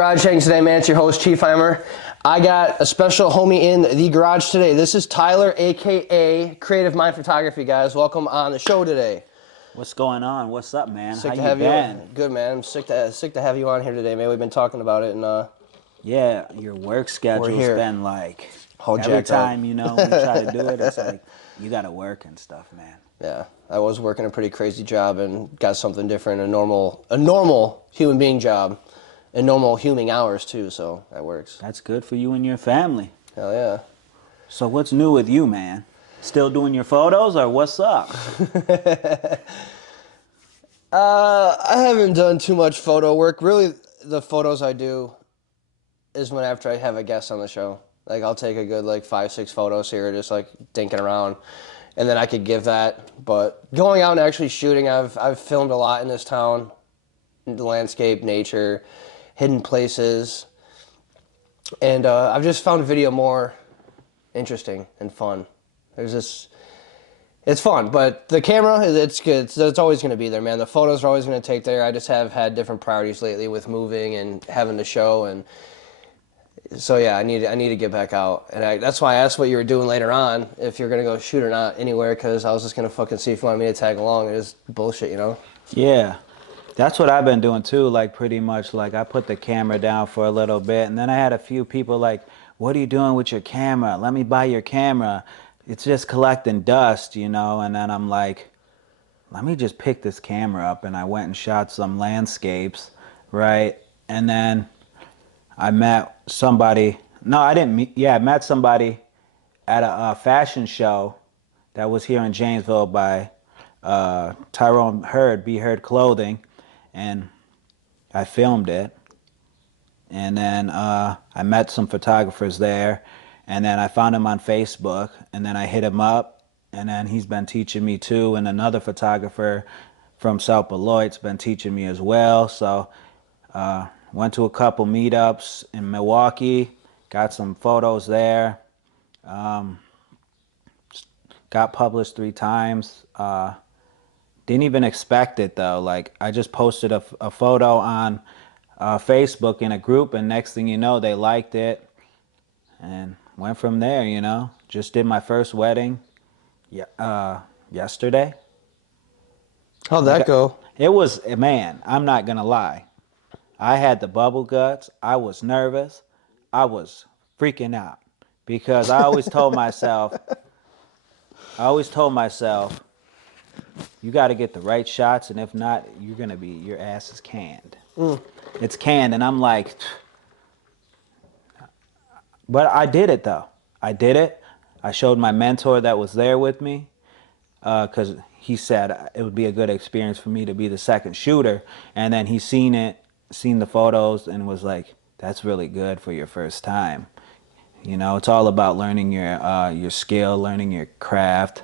Garage Hang today, man. It's your host, Chief Heimer. I got a special homie in the garage today. This is Tyler, a.k.a. Creative Mind Photography, guys. Welcome on the show today. What's going on? What's up, man? Sick How to you have been? you. Good, man. I'm sick to have you on here today, man. We've been talking about it, and Yeah, your work schedule's here. been like All every jacked up. time, we try to do it, it's like you gotta work and stuff, man. Yeah, I was working a pretty crazy job and got something different, a normal human being job, and normal human hours too. So that works. That's good for you and your family. Hell yeah. So what's new with you, man? Still doing your photos, or what's up? I haven't done too much photo work. Really, the photos I do is when after I have a guest on the show. Like, I'll take a good, 5-6 photos here, just, dinking around, and then I could give that. But going out and actually shooting, I've filmed a lot in this town, the landscape, nature, hidden places, and I've just found video more interesting and fun. It's fun, but the camera, it's good. It's always going to be there, man. The photos are always going to take there. I just have had different priorities lately with moving and having the show, and so yeah, I need to get back out. And that's why I asked what you were doing later on, if you're going to go shoot or not anywhere, because I was just going to fucking see if you wanted me to tag along. It is bullshit, Yeah, that's what I've been doing too, pretty much. I put the camera down for a little bit, and then I had a few people what are you doing with your camera? Let me buy your camera. It's just collecting dust, and then I'm like, let me just pick this camera up, and I went and shot some landscapes, right? And then I met somebody, no, I didn't meet, yeah, I met somebody at a fashion show that was here in Janesville by Tyrone Hurd, Be Heard Clothing, and I filmed it. And then I met some photographers there, and then I found him on Facebook, and then I hit him up, and then he's been teaching me too, and another photographer from South Beloit's been teaching me as well. So went to a couple meetups in Milwaukee, got some photos there, got published 3 times. Didn't even expect it though. I just posted a photo on Facebook in a group, and next thing you know, they liked it, and went from there. Just did my first wedding yesterday. How'd that go? It was, man, I'm not gonna lie, I had the bubble guts. I was nervous. I was freaking out because I always told myself, you got to get the right shots, and if not, your ass is canned. It's canned, and I'm like, but I did it though. I did it. I showed my mentor that was there with me, because he said it would be a good experience for me to be the second shooter, and then he seen the photos, and was like, that's really good for your first time. It's all about learning your skill, learning your craft,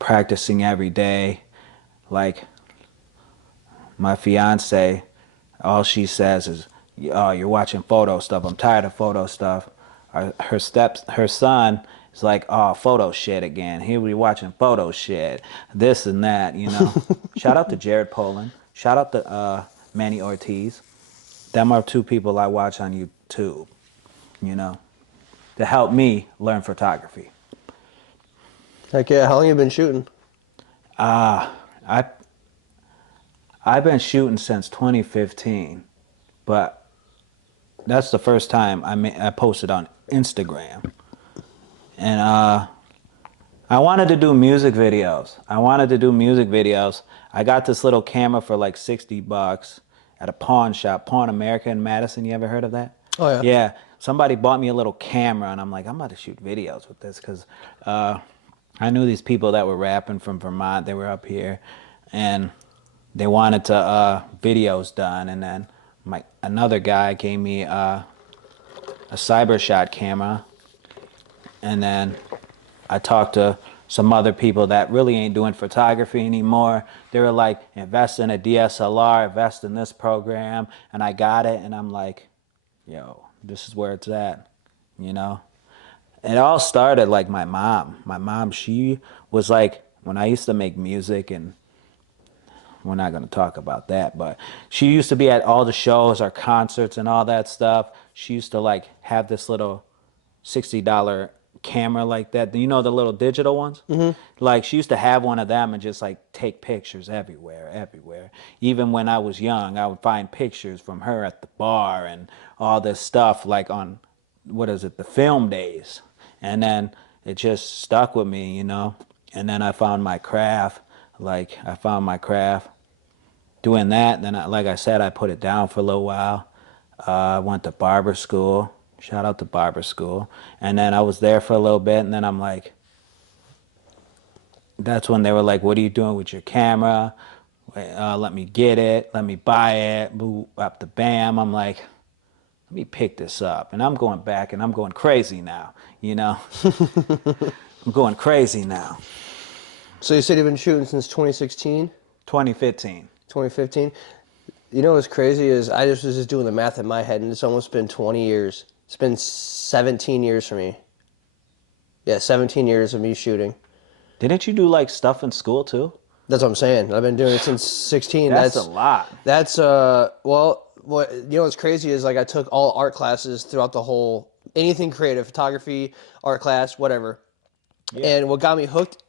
practicing every day. Like my fiance, all she says is, oh, you're watching photo stuff. I'm tired of photo stuff. Her son is like, oh, photo shit again. Here we watching photo shit, this and that, Shout out to Jared Poland. Shout out to Manny Ortiz. Them are 2 people I watch on YouTube, to help me learn photography. Heck yeah, how long have you been shooting? I've been shooting since 2015, but that's the first time I posted on Instagram. And I wanted to do music videos. I got this little camera for $60 at a pawn shop, Pawn America in Madison. You ever heard of that? Oh, yeah. Yeah. Somebody bought me a little camera, and I'm like, I'm about to shoot videos with this, because I knew these people that were rapping from Vermont. They were up here, and they wanted to videos done. And then another guy gave me a CyberShot camera, and then I talked to some other people that really ain't doing photography anymore. They were like, invest in a DSLR, invest in this program, and I got it, and I'm like, yo, this is where it's at, It all started my mom. My mom, she was when I used to make music, and we're not going to talk about that, but she used to be at all the shows or concerts and all that stuff. She used to like have this little $60 camera like that. You know the little digital ones? Like she used to have one of them and just like take pictures everywhere, everywhere. Even when I was young, I would find pictures from her at the bar and all this stuff like on what is it, the film days. And then it just stuck with me, you know. And then I found my craft. Like I found my craft doing that. And then, like I said, I put it down for a little while. I went to barber school. Shout out to barber school. And then I was there for a little bit. And then I'm like, that's when they were like, what are you doing with your camera? Let me get it. Let me buy it. Boop, up the bam. I'm like, let me pick this up. And I'm going back and I'm going crazy now, you know? I'm going crazy now. So you said you've been shooting since 2016, 2015. 2015. You know what's crazy is I just was just doing the math in my head, and it's almost been 20 years. It's been 17 years for me. Yeah, 17 years of me shooting. Didn't you do like stuff in school too? That's what I'm saying. I've been doing it since 16. That's a lot. That's well, what you know what's crazy is like I took all art classes throughout the whole anything creative, photography, art class, whatever. Yeah. And what got me hooked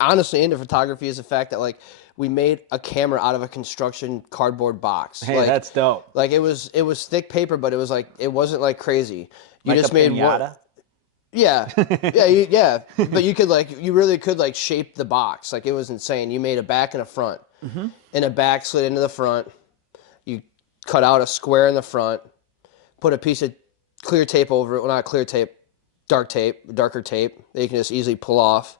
honestly into photography is the fact that like we made a camera out of a construction cardboard box. Hey, Like that's dope. like it was thick paper, but it was like it wasn't like crazy. You Like just a made one. pinata? Yeah, yeah. But you could like you really could like shape the box. Like it was insane. You made a back and a front, and a back slid into the front. You cut out a square in the front, put a piece of clear tape over it. Well, not clear tape, darker tape that you can just easily pull off.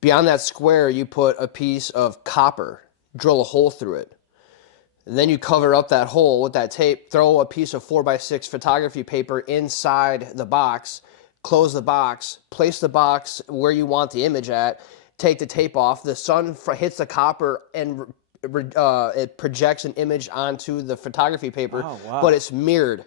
Beyond that square, you put a piece of copper, drill a hole through it. And then you cover up that hole with that tape, throw a piece of 4x6 photography paper inside the box, close the box, place the box where you want the image at, take the tape off. The sun hits the copper and it projects an image onto the photography paper, Oh, wow. but it's mirrored.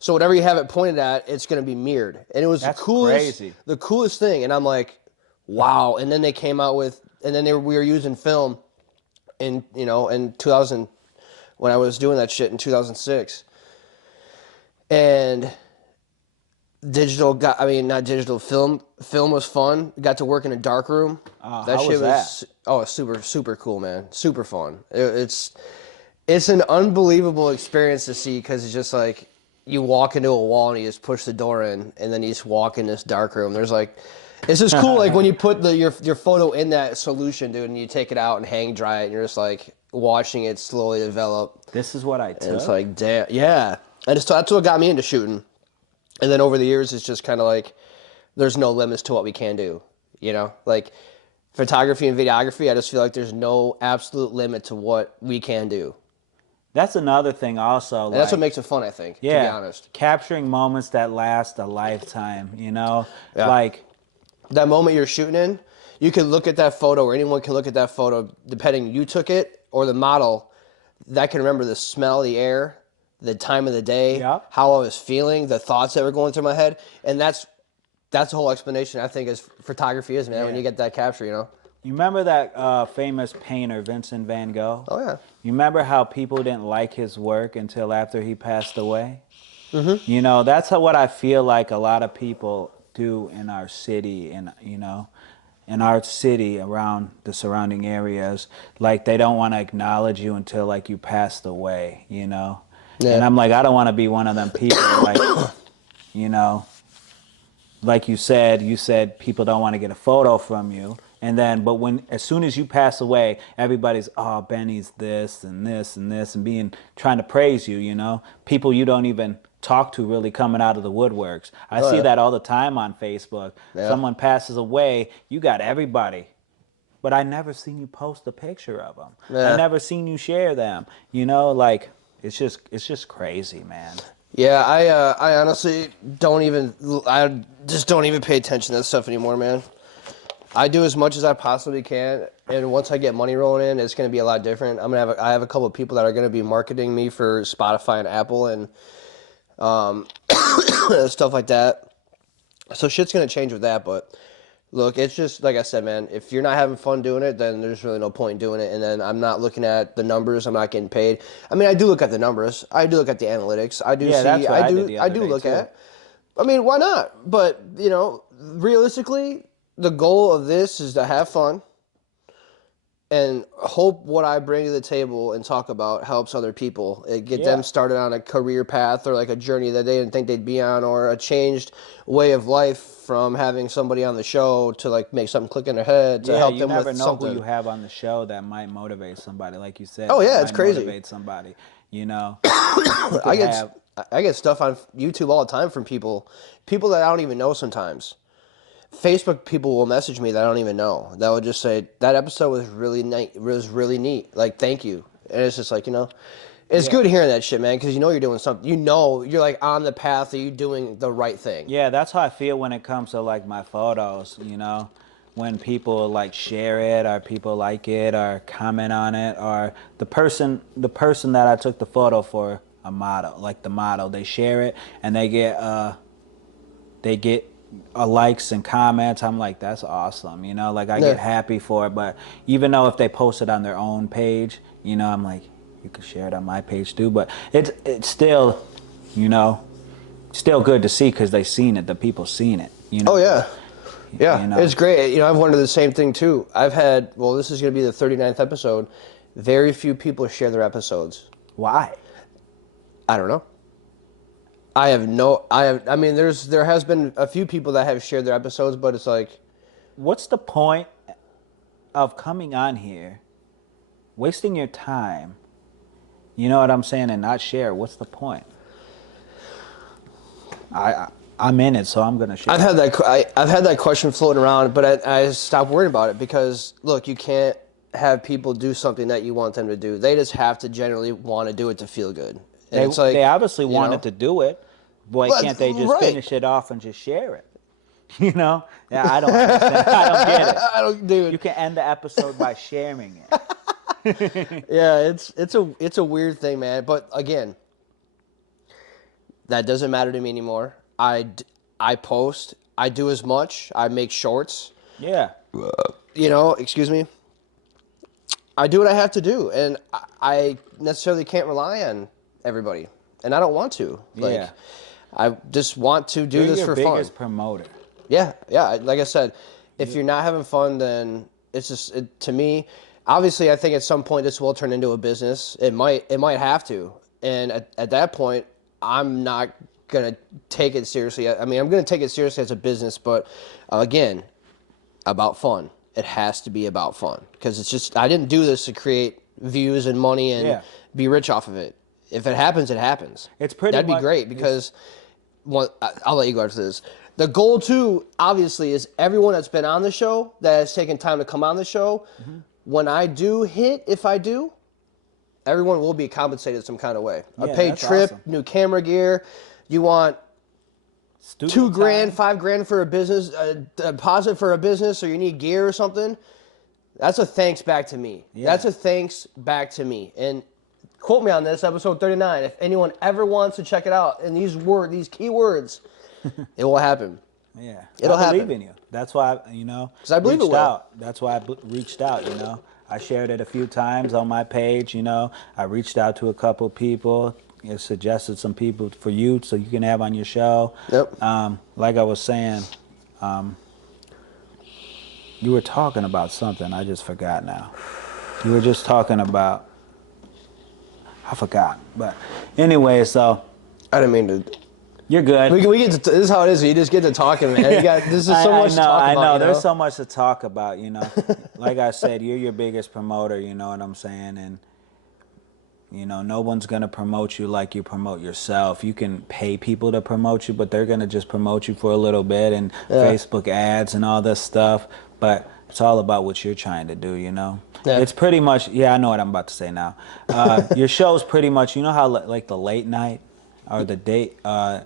So whatever you have it pointed at, it's going to be mirrored. And it was That's the crazy. coolest thing. And I'm like, wow. And then they came out with, and then we were using film in 2000, when I was doing that shit in 2006. And not digital, film was fun. Got to work in a dark room. That how shit was that? oh, super, super cool, man. Super fun. It's an unbelievable experience to see because it's just like you walk into a wall and you just push the door in and then you just walk in this dark room. There's like, it's just cool like when you put your photo in that solution, dude, and you take it out and hang dry it and you're just like watching it slowly develop. This is what I And took. it's like, damn, yeah. And that's what got me into shooting. And then over the years, it's just kind of like there's no limits to what we can do, you know? Like photography and videography, I just feel like there's no absolute limit to what we can do. That's another thing also. And that's what makes it fun, I think, to be honest. capturing moments that last a lifetime, you know? Yeah. Like, That moment you're shooting in, you can look at that photo, or anyone can look at that photo, depending you took it or the model, that can remember the smell, the air, the time of the day, Yep. how I was feeling, the thoughts that were going through my head. And that's the whole explanation, I think, is photography is, man, when Yeah. you get that capture, you know? you remember that famous painter, Vincent van Gogh? Oh, yeah. You remember how people didn't like his work until after he passed away? Mm-hmm. You know, that's what I feel like a lot of people do in our city, and in our city around the surrounding areas. Like they don't want to acknowledge you until like you passed away, you know. Yeah. And I'm like, I don't want to be one of them people. Like, you know, like you said people don't want to get a photo from you. And then, but as soon as you pass away, everybody's, oh, Benny's this and this and this, and trying to praise you, you know? People you don't even talk to really coming out of the woodworks. I see yeah. that all the time on Facebook. Yeah. Someone passes away, you got everybody. But I never seen you post a picture of them. Yeah. I never seen you share them. You know, like, it's just crazy, man. Yeah, I honestly I just don't even pay attention to that stuff anymore, man. I do as much as I possibly can, and once I get money rolling in, it's going to be a lot different. I have a couple of people that are going to be marketing me for Spotify and Apple and stuff like that. So shit's going to change with that, but Look, it's just like I said, man. If you're not having fun doing it, then there's really no point in doing it. And then I'm not looking at the numbers. I'm not getting paid. I mean, I do look at the numbers. I do look at the analytics. I do Yeah, see. that's what I I did do. the I other do day look too. at. I mean, why not? But realistically, the goal of this is to have fun and hope what I bring to the table and talk about helps other people. It get them Yeah. started on a career path or like a journey that they didn't think they'd be on, or a changed way of life from having somebody on the show to like make something click in their head to Yeah, help you them never with know who something. you have on the show that might motivate somebody. Like you said, Oh that yeah, it's might crazy. motivate somebody. You know, you could I get have, I get stuff on YouTube all the time from people that I don't even know sometimes. Facebook people will message me that I don't even know. That would just say that episode was really neat. Was really neat. Like thank you. And it's just like it's yeah. good hearing that shit, man, because you're doing something. You're like on the path. Are you doing the right thing? Yeah, that's how I feel when it comes to like my photos, when people like share it or people like it or comment on it or the person that I took the photo for a model, like the model, they share it and they get likes and comments. I'm like, that's awesome, like I get Yeah, happy for it. But even though if they post it on their own page, I'm like, you could share it on my page too. But it's still, you know, still good to see because they seen it. The people seen it. oh yeah, yeah. You know It's great. I've wondered the same thing too. I've had this is gonna be the 39th episode. Very few people share their episodes. why? I don't know. I have no. I have. I mean, there has been a few people that have shared their episodes, but it's like, What's the point of coming on here, wasting your time? You know what I'm saying, and not share. What's the point? I'm in it, so I'm gonna I've share. had I've had that question floating around, but I stopped worrying about it because look, you can't have people do something that you want them to do. They just have to generally want to do it to feel good, and They it's they like, obviously wanted to do it. Why but can't they just right. finish it off and just share it? Yeah, I don't understand. I don't get it. I don't, You dude. can end the episode by sharing it. Yeah, it's a weird thing, man. But again, that doesn't matter to me anymore. I post. I do as much. I make shorts. Yeah, Excuse me. I do what I have to do, and I necessarily can't rely on everybody, and I don't want to. Like, yeah. I just want to do You're this your for fun. biggest promoter. Yeah, yeah. Like I said, if You, you're not having fun, then it's just to me. Obviously, I think at some point this will turn into a business. It might have to, and at that point, I'm not gonna take it seriously. I mean, I'm gonna take it seriously as a business, but again, about fun. It has to be about fun because it's just I didn't do this to create views and money and yeah. be rich off of it. If it happens, it happens. It's pretty That'd be much. great It's because I'll let you go after this. The goal too, obviously, is everyone that's been on the show that has taken time to come on the show. mhm. When I do hit, if I do, everyone will be compensated some kind of way. A Yeah, paid that's trip, awesome. new camera gear. You want Studio 2 grand, time. 5 grand for a business, a deposit for a business, or you need gear or something. That's a thanks back to me. That's Yeah, a thanks back to me. And quote me on this, episode 39. If anyone ever wants to check it out, and these key words, it will happen. yeah. I It'll believe happen. in you. That's why Because I believe it reached will. out. That's why reached out. I shared it a few times on my page. I reached out to a couple people. It suggested some people for you so you can have on your show. Yep. Like I was saying, you were talking about something. I just forgot now. You were just talking about. I forgot. But anyway, so I didn't mean to. you're good. We get to, this is how it is. You just get to talking, man. This is so I much to know, talk I about, know. There's so much to talk about. Like I said, you're your biggest promoter, you know what I'm saying? And, no one's going to promote you like you promote yourself. You can pay people to promote you, but they're going to just promote you for a little bit and Yeah. Facebook ads and all this stuff. But it's all about what you're trying to do. Yeah. It's pretty much, yeah, I know what I'm about to say now. Your show's pretty much, how like the late night or the date, The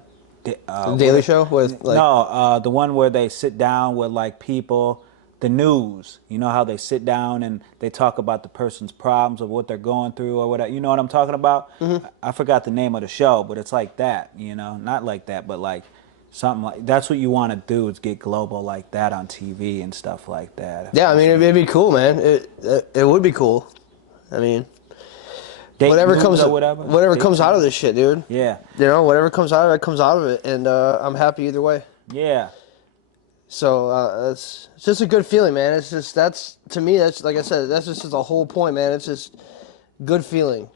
what Daily Show with like. no, the one where they sit down with like people, the news. You know how they sit down and they talk about the person's problems or what they're going through or whatever. You know what I'm talking about? I forgot the name of the show, but it's like that. Not like that, but like Something like that's what you want to do is get global like that on TV and stuff like that. Yeah, I mean, Especially it'd be cool, man. It would be cool. I mean, date whatever news comes or whatever. whatever Date comes out of TV. this shit, dude. Yeah, You know, whatever comes out of it comes out of it, and I'm happy either way. yeah. So it's just a good feeling, man. It's just that's to me that's like I said that's just the whole point, man. It's just good feeling.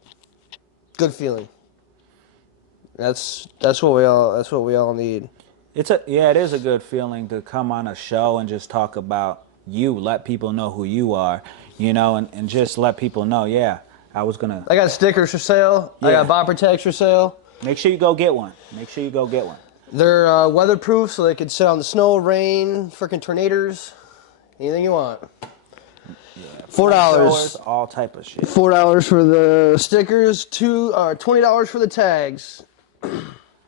That's what we all need. It is a good feeling to come on a show and just talk about you, let people know who you are, and just let people know, yeah, I was gonna I got stickers for sale. I got yeah. bopper tags for sale. Make sure you go get one. Make sure you go get one. They're weatherproof, so they can sit on the snow, rain, freaking tornadoes, anything you want. Yeah. $4. All type of shit. $4 for the stickers. $20 for the tags.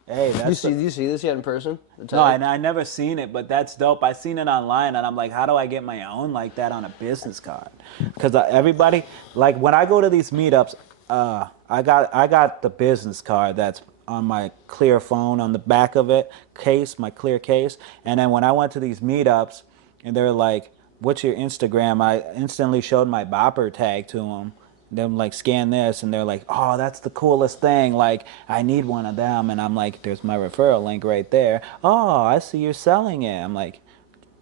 Hey, You see this yet in person? The no, tag? I never seen it, but that's dope. I seen it online, and I'm like, how do I get my own like that on a business card? Because everybody, like when I go to these meetups, I got the business card that's on my clear phone on the back of it case, my clear case, and then when I went to these meetups, and they're like, "What's your Instagram?" I instantly showed my bopper tag to them. Them like scan this and they're like, oh, that's the coolest thing, like I need one of them, and I'm like, there's my referral link right there. Oh, I see you're selling it. I'm like,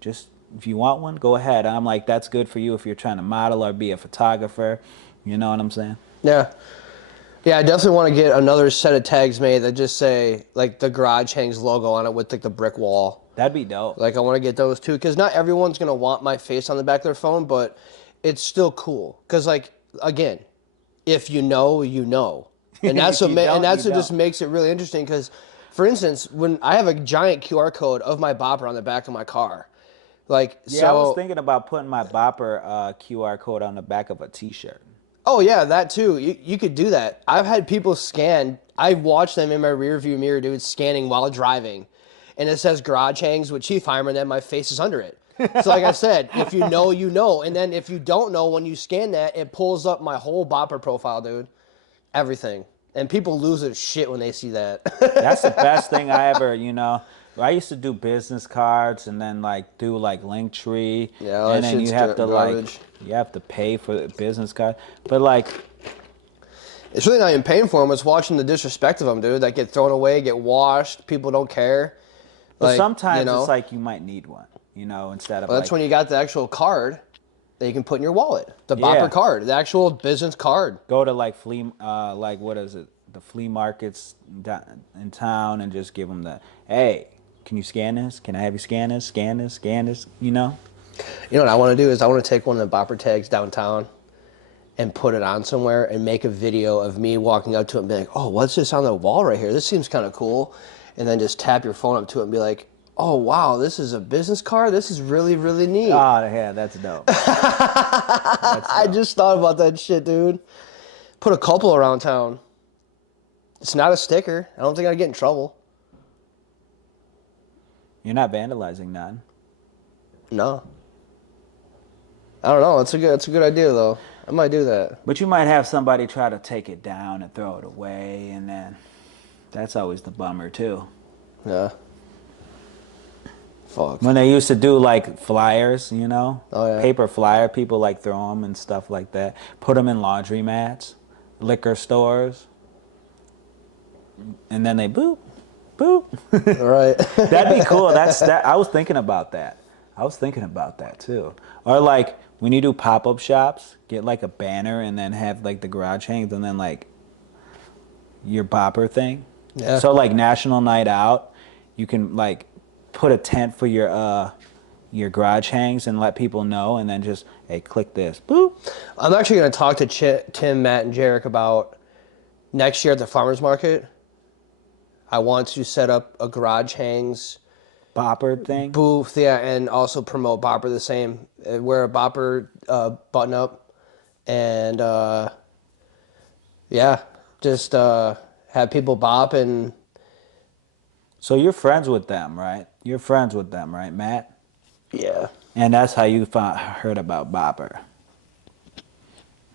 just if you want one, go ahead. I'm like, that's good for you if you're trying to model or be a photographer, you know what I'm saying? Yeah. Yeah, I definitely want to get another set of tags made that just say like the Garage Hangs logo on it with like the brick wall. That'd be dope. Like I want to get those too, because not everyone's gonna want my face on the back of their phone, but it's still cool. Because like again, if you know, you know, and that's If what you don't, and that's you what just don't. makes it really interesting. Because, for instance, when I have a giant QR code of my bopper on the back of my car, like Yeah, I was so. thinking about putting my bopper QR code on the back of a t-shirt. Oh yeah, that too. You could do that. I've had people scan. I've watched them in my rear view mirror, dude, scanning while driving, and it says Garage Hangs with Chief Heimer, and then my face is under it. So like I said, if you know, you know, and then if you don't know, when you scan that, it pulls up my whole bopper profile, dude, everything, and people lose their shit when they see that. That's the best thing I ever. I used to do business cards and then like do like Linktree, Yeah, all and that then shit's you have to like garbage. you have to pay for the business card. But like, It's really not even paying for them. It's watching the disrespect of them, dude. That get thrown away, get washed. People don't care. but Like, sometimes it's like you might need one, instead of well, that's like when you got the actual card that you can put in your wallet. The yeah, bopper card, the actual business card. go to like like what is it, the flea markets in town and just give them hey, can you scan this? Can I have you scan this? Scan this? Scan this? You know what I want to do is I want to take one of the bopper tags downtown and put it on somewhere and make a video of me walking up to it and be like, oh, what's this on the wall right here? This seems kind of cool. And then just tap your phone up to it and be like, oh, wow, this is a business card? This is really, really neat. Oh yeah, that's dope. I just thought about that shit, dude. Put a couple around town. It's not a sticker. I don't think I'd get in trouble. You're not vandalizing none. No. I don't know. It's a good idea though. I might do that. But you might have somebody try to take it down and throw it away, and then that's always the bummer too. Yeah. Fuck. When they used to do like flyers, Oh, yeah. paper flyer, people like throw them and stuff like that. Put them in laundromats, liquor stores, and then they boop, boop. All right. That'd be cool. That. I was thinking about that. I was thinking about that too. Or like when you do pop-up shops, get like a banner and then have like the garage hangs and then like your bopper thing. Yeah. So like National Night Out, you can like put a tent for your garage hangs and let people know, and then just hey, click this. Boop. I'm actually going to talk to Tim, Matt, and Jarek about next year at the farmers market. I want to set up a garage hangs Bopper thing. booth, yeah, and also promote Bopper the same. Wear a Bopper button up, and yeah, just have people bop and So you're friends with them, right? You're friends with them, right, Matt? yeah. And that's how you heard about Bopper.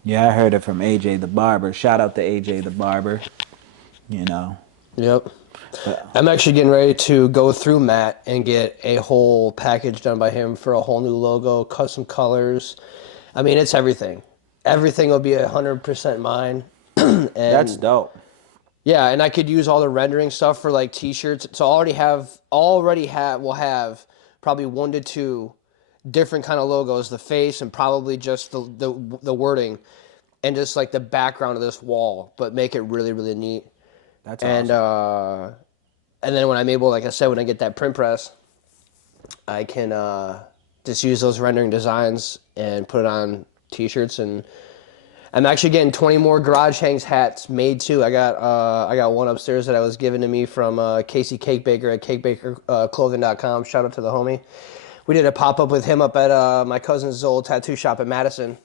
Yeah, I heard it from AJ the Barber. Shout out to AJ the Barber. Yep. But I'm actually getting ready to go through Matt and get a whole package done by him for a whole new logo, custom colors. I mean, it's everything. Everything will be 100% mine. that's And dope. yeah, and I could use all the rendering stuff for like t-shirts. So I already have will have probably one to two different kind of logos, the face and probably just the wording and just like the background of this wall, but make it really really neat. That's And awesome. uh and then when I'm able, like I said, when I get that print press, I can just use those rendering designs and put it on t-shirts. And I'm actually getting 20 more garage hangs hats made too. I got one upstairs that I was given to me from Casey Cake Baker at cakebakerclothing.com. Shout out to the homie. We did a pop up with him up at my cousin's old tattoo shop at Madison.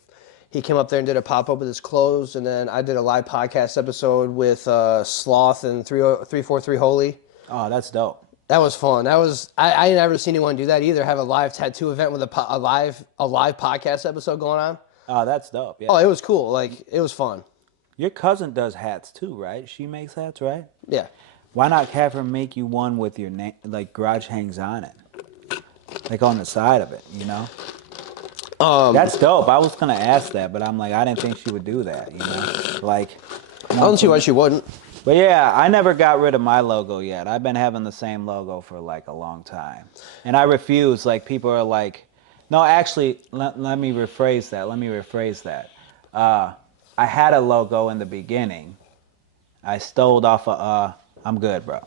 He came up there and did a pop up with his clothes, and then I did a live podcast episode with Sloth and 343 Holy. Oh, that's dope. That was fun. I never seen anyone do that either. Have a live tattoo event with a live podcast episode going on. Oh, that's dope. Oh, Yeah. it was cool. Like it was fun. Your cousin does hats too, right? She makes hats, right? Yeah. Why not have her make you one with your name, like garage hangs on it, like on the side of it, you know? Um, That's dope. I was gonna ask that, but I'm like, I didn't think she would do that, you know? Like I one don't see for why me. she wouldn't. But yeah, I never got rid of my logo yet. I've been having the same logo for like a long time. And I refuse. Like people are like, no, actually, let me rephrase that. Let me rephrase that. I had a logo in the beginning. I stole off I'm good, bro.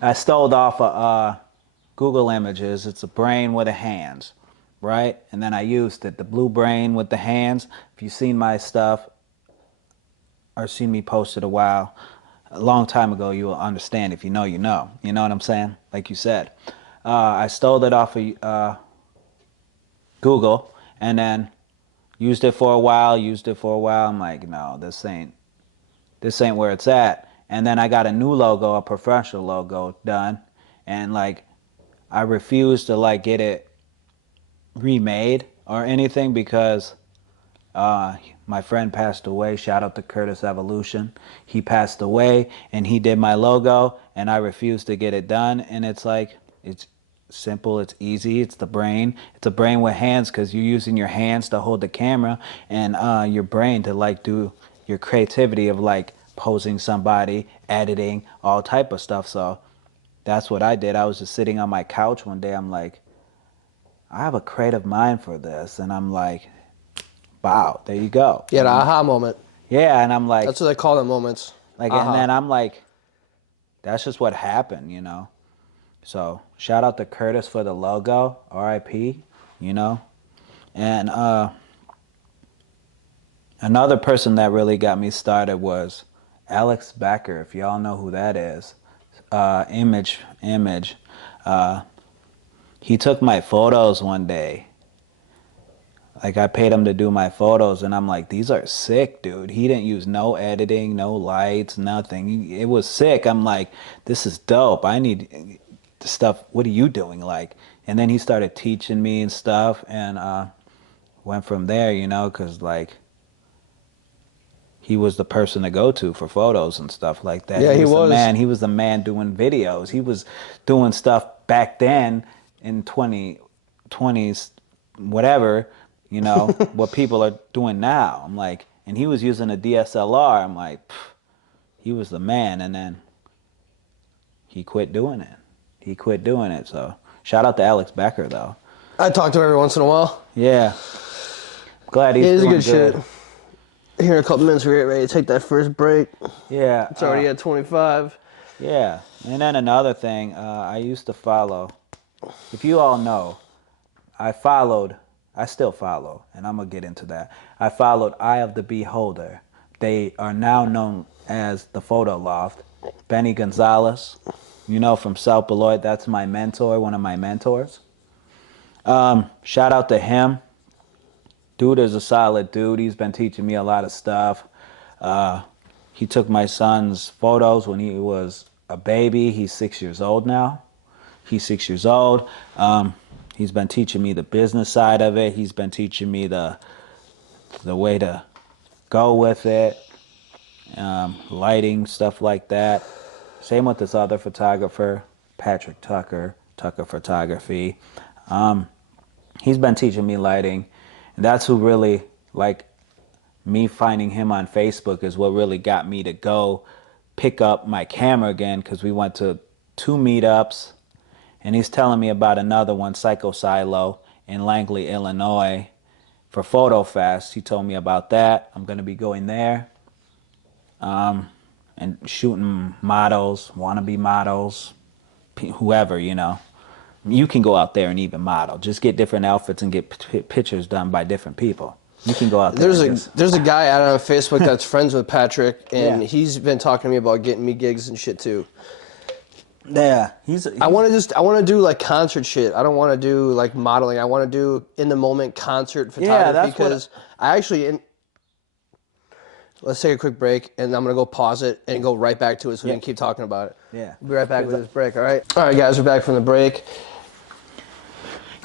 I stole off Google Images. It's a brain with a hands, right? And then I used it, the blue brain with the hands. If you've seen my stuff or seen me post it a long time ago, you will understand. If you know, you know. You know what I'm saying? Like you said. I stole it off of Google and then used it for a while, used it for a while. I'm like, no, this ain't where it's at. And then I got a new logo, a professional logo done, and like I refuse to like get it remade or anything because uh, my friend passed away. Shout out to Curtis Evolution. He passed away and he did my logo and I refused to get it done. And it's like, it's simple, it's easy, it's the brain. It's a brain with hands because you're using your hands to hold the camera and your brain to like do your creativity of like posing somebody, editing, all type of stuff. So that's what I did. I was just sitting on my couch one day. I'm like, I have a creative mind for this. And I'm like, wow, there you go. Yeah, the aha moment. Yeah, and I'm That's what they call them moments. and Aha. then I'm like, that's just what happened, you know. So shout out to Curtis for the logo, R.I.P. You know, and another person that really got me started was Alex Becker. If y'all know who that is, image. Uh, he took my photos one day. Like I paid him to do my photos, and I'm like, these are sick, dude. He didn't use no editing, no lights, nothing. It was sick. I'm like, this is dope. I need the stuff. What are you doing? Like, and then he started teaching me and stuff, and went from there, you know, because like he was the person to go to for photos and stuff like that. Yeah, He he was the was. man. He was the man doing videos. He was doing stuff back then in 2020s, whatever, you know, what people are doing now. I'm like, and he was using a DSLR. I'm like, pff, he was the man. And then he quit doing it. He quit doing it. So shout out to Alex Becker, though. I talk to him every once in a while. Yeah, glad Yeah, he's he's a doing good shit. good. Here in a couple minutes, we're ready to take that first break. Yeah, It's already at 25. yeah. And then another thing, I used to follow. If you all know, I followed, I still follow, and I'm gonna get into that. I followed Eye of the Beholder. They are now known as the Photo Loft. Benny Gonzalez, you know, from South Beloit, that's my mentor, one of my mentors. Shout out to him. Dude is a solid dude. He's been teaching me a lot of stuff. Uh, he took my son's photos when he was a baby. He's 6 years old now. He's 6 years old. He's been teaching me the business side of it. He's been teaching me the way to go with it, lighting, stuff like that. Same with this other photographer, Patrick Tucker, Tucker Photography. Um, he's been teaching me lighting, and that's who really like me finding him on Facebook is what really got me to go pick up my camera again because we went to 2 meetups, and he's telling me about another one, Psycho Silo, in Langley, Illinois, for Photo Fest. He told me about that. I'm gonna be going there, and shooting models, wannabe models, whoever, you know. You can go out there and even model. Just get different outfits and get pictures done by different people. You can go out there There's and a just there's a guy out on Facebook that's friends with Patrick, and yeah, he's been talking to me about getting me gigs and shit too. yeah. I want to do like concert shit. I don't want to do like modeling. I want to do in the moment concert yeah. photography That's what. because I actually. Let's take a quick break, and I'm gonna go pause it and go right back to it so we Yeah, can keep talking about it. yeah. We'll be right back with 'Cause this break. All right, guys, we're back from the break.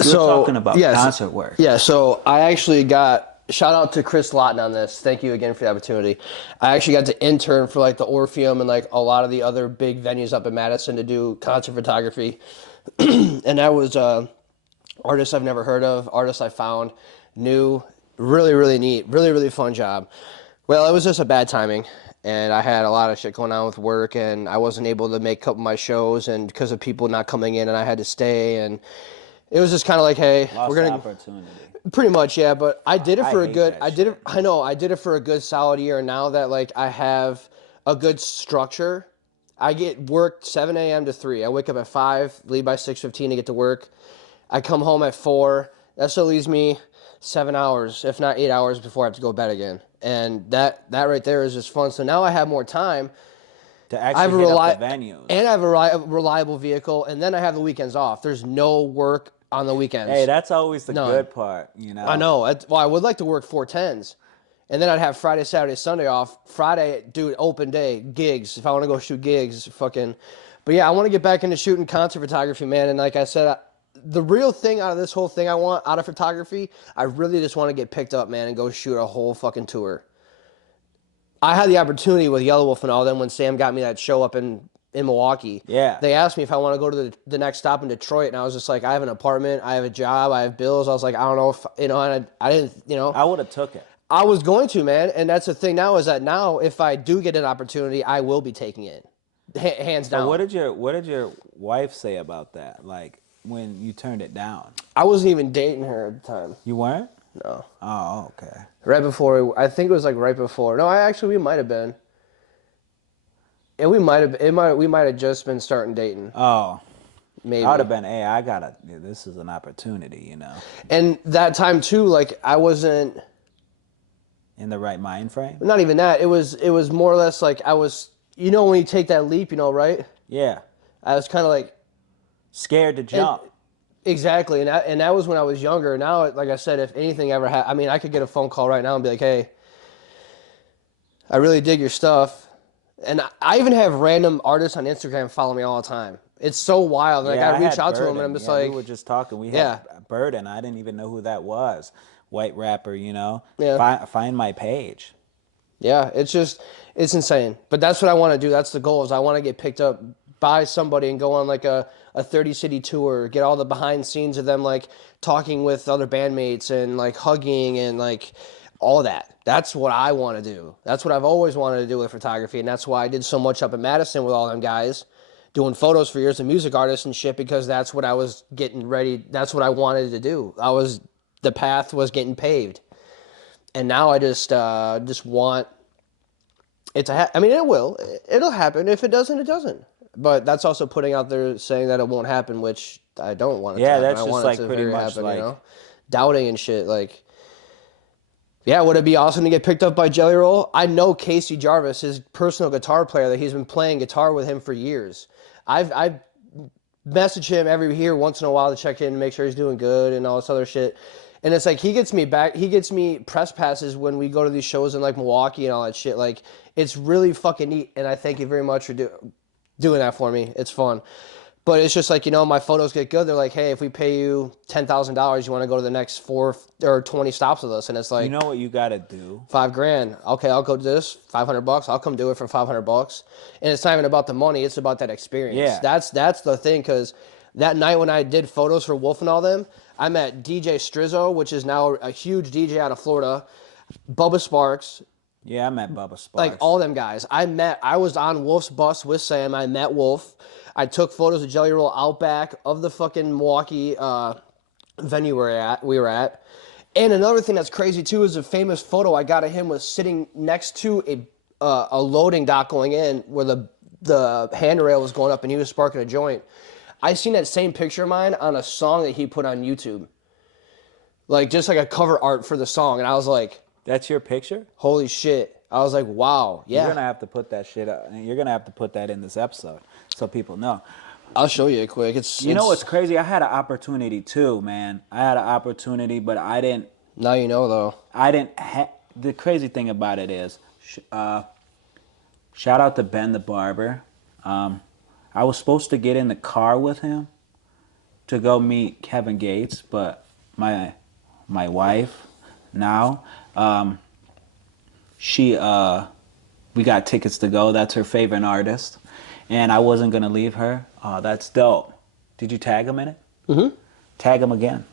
you were talking So about yes, concert work. yeah. So I actually got shout out to Chris Lawton on this. Thank you again for the opportunity. I actually got to intern for like the Orpheum and like a lot of the other big venues up in Madison to do concert photography, and that was artists I've never heard of, artists I found new, really really neat, really really fun job. Well, it was just a bad timing, and I had a lot of shit going on with work, and I wasn't able to make a couple of my shows, and because of people not coming in, and I had to stay, and it was just kind of like, hey, we're Lost the gonna opportunity. pretty much, yeah. But I did it I for a hate good. that I did it. shit. I know I did it for a good solid year. And now that like I have a good structure, I get work 7 a.m. to 3. I wake up at 5, leave by 6:15 to get to work. I come home at 4. That still leaves me 7 hours, if not 8 hours, before I have to go to bed again. And that right there is just fun. So now I have more time. To I have actually a hit up the reli- venues. and I have a reliable vehicle, and then I have the weekends off. There's no work on the Hey, weekends. that's always the None. good part, you I know. know. Well, I would like to work 4 10s. And then I'd have Friday, Saturday, Sunday off. Friday, dude, open day, gigs. If I want to go shoot gigs, fucking. But yeah, I want to get back into shooting concert photography, man. And like I said, the real thing out of this whole thing I want out of photography, I really just want to get picked up, man, and go shoot a whole fucking tour. I had the opportunity with Yellow Wolf and all them when Sam got me that show up in Milwaukee. Yeah. They asked me if I want to go to the next stop in Detroit, and I was just like, I have an apartment, I have a job, I have bills. I was like, I don't know if, and I didn't, I would have took it. I was going to, man. And that's the thing now is that now if I do get an opportunity, I will be taking it. Hands So down. what did your wife say about that? Like when you turned it down? I wasn't even dating her at the time. You weren't? No. Oh, okay. Right before, I think it was like right before. No, we might have been. Yeah, we might have just been starting dating. Oh, Maybe. I would have been, hey, this is an opportunity, you know, And that time too, like I wasn't, in the right mind frame. not even that. It was more or less like I was, when you take that leap, right? Yeah. I was kind of like, Scared to jump. exactly, and that was when I was younger. Now, like I said, if anything ever happened, I mean, I could get a phone call right now and be like, "Hey, I really dig your stuff," and I even have random artists on Instagram follow me all the time. It's so wild. Like Yeah, I reach had out to them and Burden. I'm just Yeah, like, we were just talking. We yeah, had Burden. I didn't even know who that was. White rapper, you know. yeah. Find my page. Yeah, it's insane. But that's what I want to do. That's the goal is I want to get picked up by somebody and go on like a 30 city tour, get all the behind scenes of them like talking with other bandmates and like hugging and like all that. That's what I want to do. That's what I've always wanted to do with photography. And that's why I did so much up in Madison with all them guys doing photos for years and music artists and shit because that's what I was getting ready. That's what I wanted to do. The path was getting paved. And now I just want it to happen. I mean, it'll happen. If it doesn't, it doesn't. But that's also putting out there saying that it won't happen, which I don't want it to Yeah, happen. that's I just want like it to pretty very much happen, like doubting and shit. Like, yeah, would it be awesome to get picked up by Jelly Roll? I know Casey Jarvis, his personal guitar player, that he's been playing guitar with him for years. I've message him every year once in a while to check in and make sure he's doing good and all this other shit. And it's like he gets me press passes when we go to these shows in like Milwaukee and all that shit. Like it's really fucking neat. And I thank you very much for doing that for me. It's fun. But it's just like, my photos get good. They're like, hey, if we pay you $10,000, you want to go to the next 4 or 20 stops with us, and it's You like know what you gotta do? 5 grand. Okay, I'll go do this. $500. I'll come do it for $500. And it's not even about the money. It's about that experience. Yeah. That's the thing. Because that night when I did photos for Wolf and all them, I met DJ Strizzo, which is now a huge DJ out of Florida. Bubba Sparks, Yeah, I met Bubba like Sparks. all them guys. I was on Wolf's bus with Sam. I met Wolf. I took photos of Jelly Roll out back of the fucking Milwaukee venue we were at. And another thing that's crazy too is a famous photo I got of him was sitting next to a loading dock going in where the handrail was going up and he was sparking a joint. I seen that same picture of mine on a song that he put on YouTube, like just like a cover art for the song, and I was like, That's your picture? holy shit! I was like, wow, You're yeah. gonna have to put that shit up. You're gonna have to put that in this episode so people know. I'll show you it quick. It's You know what's it's crazy? I had an opportunity too, man. I had an opportunity, but I didn't. now you know though. I didn't. The crazy thing about it is, shout out to Ben the barber. I was supposed to get in the car with him to go meet Kevin Gates, but my wife now, she we got tickets to go. That's her favorite artist, and I wasn't gonna leave her. Oh, that's dope. Did you tag him in it? Mm-hmm. Tag him again.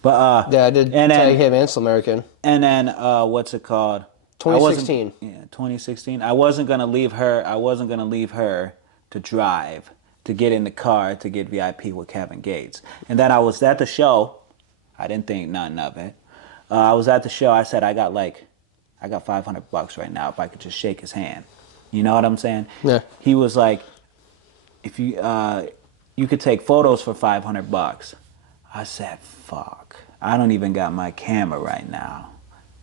But Yeah, I did and tag then him and American. and then what's it called? I wasn't 2016. yeah, 2016. I wasn't gonna leave her. I wasn't gonna leave her to drive to get in the car to get VIP with Kevin Gates. And then I was at the show. I didn't think nothing of it. I was at the show. I said I got $500 right now if I could just shake his hand. You know what I'm saying? Yeah. He was like, if you could take photos for $500. I said, fuck. I don't even got my camera right now.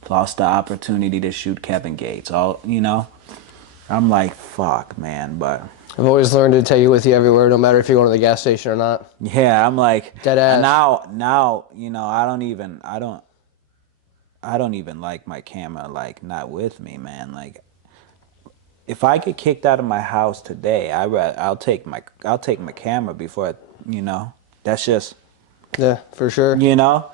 Lost the opportunity to shoot Kevin Gates. I'm like, fuck, man. But I've always learned to take it with you everywhere, no matter if you're going to the gas station or not. yeah, I'm like, Dead and ass. now, I don't even like my camera like not with me, man. Like, if I get kicked out of my house today, I'll take my camera before, that's just, Yeah, for sure. you know,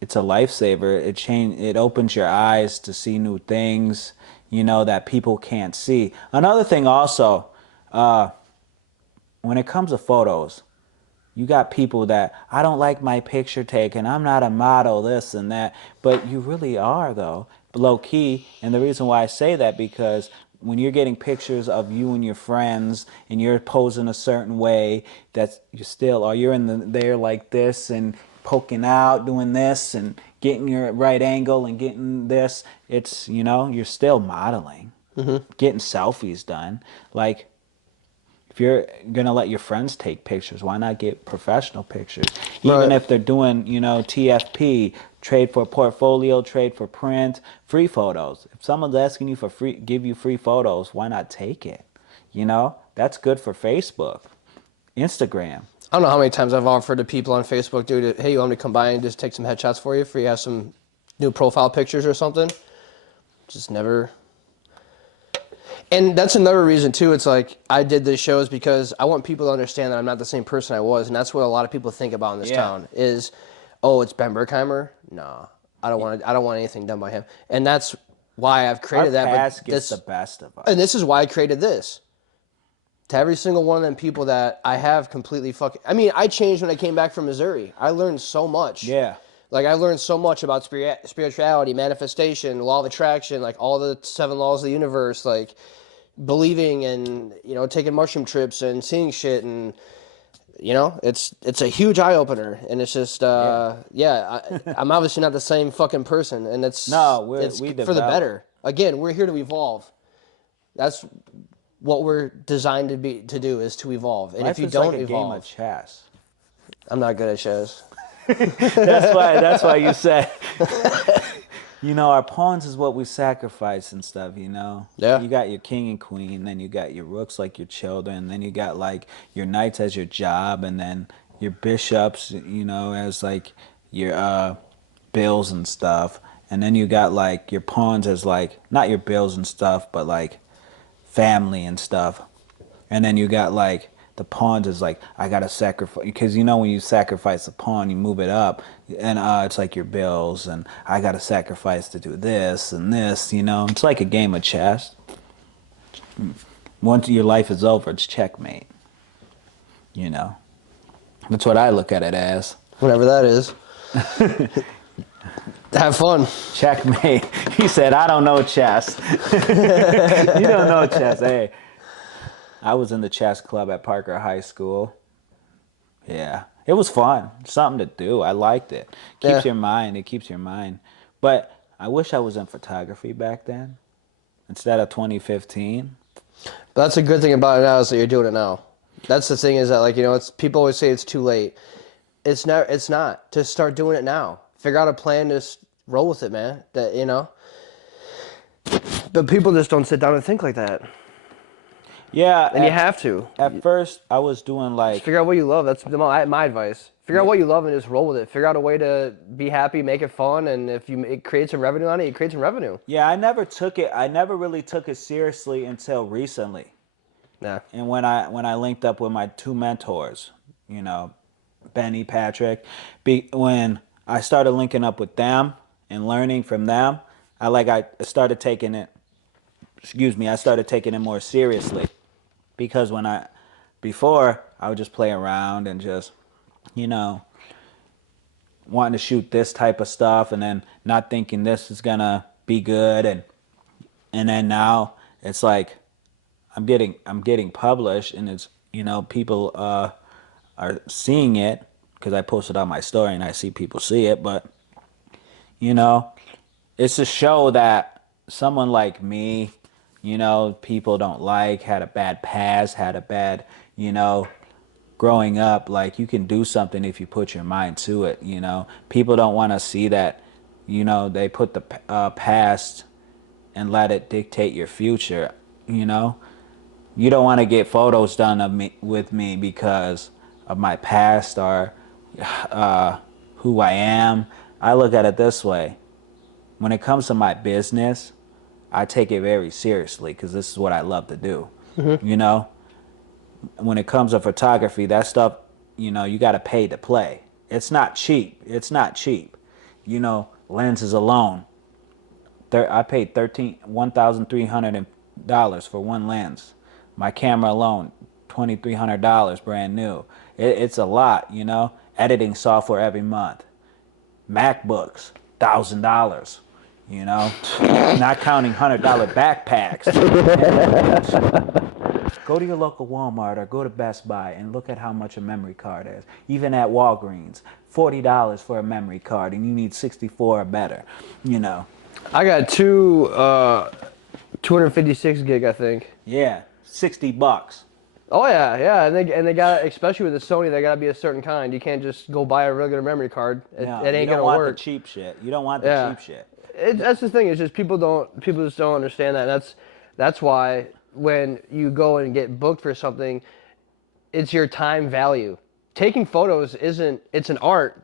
it's a lifesaver. It opens your eyes to see new things, that people can't see. Another thing also, when it comes to photos, you got people that I don't like my picture taken. I'm not a model, this and that. But you really are though, low key. And the reason why I say that because when you're getting pictures of you and your friends and you're posing a certain way, that's you're still or you're there like this and poking out, doing this and getting your right angle and getting this, it's you're still modeling. Getting selfies done. Like if you're gonna let your friends take pictures, why not get professional pictures? Even Right. if they're doing, TFP, trade for portfolio, trade for print, free photos. If someone's asking you for free, give you free photos, why not take it? That's good for Facebook, Instagram. I don't know how many times I've offered to people on Facebook, dude, hey, you want me to come by and just take some headshots for you if you have some new profile pictures or something? Just never. And that's another reason too. It's like I did this shows because I want people to understand that I'm not the same person I was, and that's what a lot of people think about in this Yeah. town is, oh, it's Ben Berkheimer. No, I don't want. I don't want anything done by him, and that's why I've Our created that. past But gets this, the best of and us. this is why I created this. To every single one of them people that I have completely fucking. I mean, I changed when I came back from Missouri. I learned so much. Yeah. Like I learned so much about spirituality, manifestation, law of attraction, like all the 7 laws of the universe, like believing and taking mushroom trips and seeing shit, and it's a huge eye opener, and it's just Yeah. yeah, I'm obviously not the same fucking person, and No, it's we for the develop. better. Again, we're here to evolve. That's what we're designed to do is to evolve, and if Life you is like don't a game of evolve, chess. I'm not good at shows. That's why you said our pawns is what we sacrifice and stuff. Yeah. You got your king and queen, then you got your rooks like your children, then you got like your knights as your job, and then your bishops, as like your bills and stuff. And then you got like your pawns as like not your bills and stuff, but like family and stuff. And then you got like the pawns is like I gotta sacrifice because you know when you sacrifice a pawn you move it up and it's like your bills and I gotta sacrifice to do this and this, you know. It's like a game of chess. Once your life is over, it's checkmate, you know. That's what I look at it as. Whatever that is. Have fun. Checkmate. He said, I don't know chess. You don't know chess. Hey, I was in the chess club at Parker High School. Yeah, it was fun. Something to do. I liked it. Yeah. Keeps your mind. It keeps your mind. But I wish I was in photography back then instead of 2015. But that's a good thing about it now is that you're doing it now. That's the thing is that like, you know, it's people always say it's too late. It's not. Just start doing it now. Figure out a plan, just roll with it, man. That you know. But people just don't sit down and think like that. Yeah, And you have to. at first I was doing Just like, figure out what you love. That's my advice. Figure out what you love and just roll with it. Figure out a way to be happy, make it fun, and if you create some revenue on it, you create some revenue. yeah, I never really took it seriously until recently. Yeah. And when I linked up with my two mentors, you know, Benny, Patrick, when I started linking up with them and learning from them, I started taking it. Excuse me, I started taking it more seriously because before I would just play around and just, you know, wanting to shoot this type of stuff and then not thinking this is gonna be good and then now it's like I'm getting published and it's you know people are seeing it because I posted on my story and I see people see it, but you know it's a show that someone like me, you know, people don't like, had a bad past, had a bad, you know, growing up. Like you can do something if you put your mind to it. You know, people don't want to see that. You know, they put the past and let it dictate your future. You know, you don't want to get photos done of me with me because of my past or who I am. I look at it this way: when it comes to my business, I take it very seriously because this is what I love to do. You know, when it comes to photography, that stuff, you know, you got to pay to play. It's not cheap. It's not cheap. You know, lenses alone. I paid $1,300 for one lens. My camera alone, $2,300 brand new. It's a lot, you know. Editing software every month. MacBooks, $1,000. You know, not counting $100 backpacks. Go to your local Walmart or go to Best Buy and look at how much a memory card is. Even at Walgreens, $40 for a memory card, and you need 64 or better. You know. I got 256 gig, I think. Yeah, $60. Oh yeah, yeah, and they got especially with the Sony, they gotta be a certain kind. You can't just go buy a regular memory card. No, It you ain't don't gonna want the work. cheap shit. You don't want the Yeah, cheap shit. that's the thing. It's just people just don't understand that. That's why when you go and get booked for something, it's your time value. Taking photos isn't. It's an art.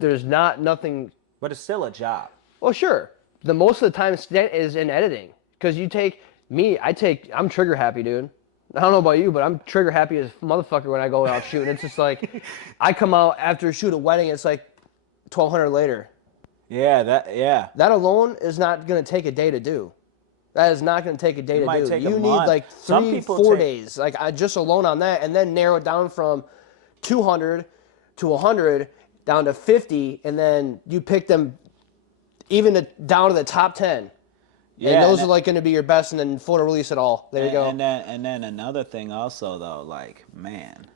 There's not nothing. But it's still a job. Well, sure. The most of the time spent is in editing because you take me. I'm trigger happy, dude. I don't know about you, but I'm trigger happy as a motherfucker when I go out shooting. It's just like I come out after shoot a wedding. It's like 1,200 later. Yeah. That alone is not gonna take a day to do. That is not going to take a day It to might do. take a You need month. like Some three, people 4 days. Like I just alone on that, and then narrow it down from 200 to 100 down to 50, and then you pick them down to the top 10. Yeah, And those are like going to be your best, and then photo release it all. There you go. and then another thing also though, like man,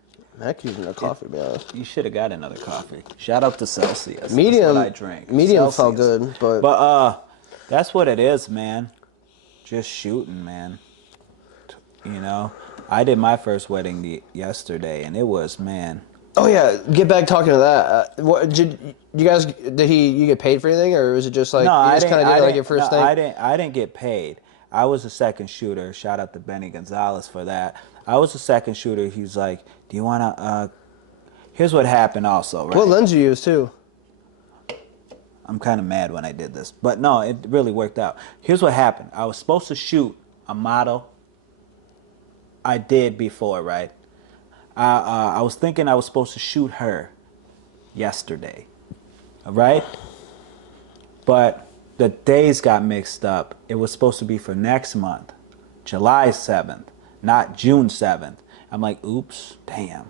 Heck, using a coffee, to be honest. you should have got another coffee. Shout out to Celsius. Medium, That's what I drink. medium Celsius. felt good, but That's what it is, man. Just shooting, man. You know, I did my first wedding yesterday, and it was man. oh yeah, get back talking to that. What did you guys? You get paid for anything, or was it just like No, you I just didn't. kind of I did like didn't. your No, first thing? I didn't get paid. I was the second shooter. Shout out to Benny Gonzalez for that. I was the second shooter. He's like, "Do you want to?" Here's what happened. Also, right? What lens you use too? I'm kind of mad when I did this, but no, it really worked out. Here's what happened. I was supposed to shoot a model. I did before, right? I was thinking I was supposed to shoot her yesterday, right? But the days got mixed up. It was supposed to be for next month, July 7th, not June 7th. I'm like, oops, damn.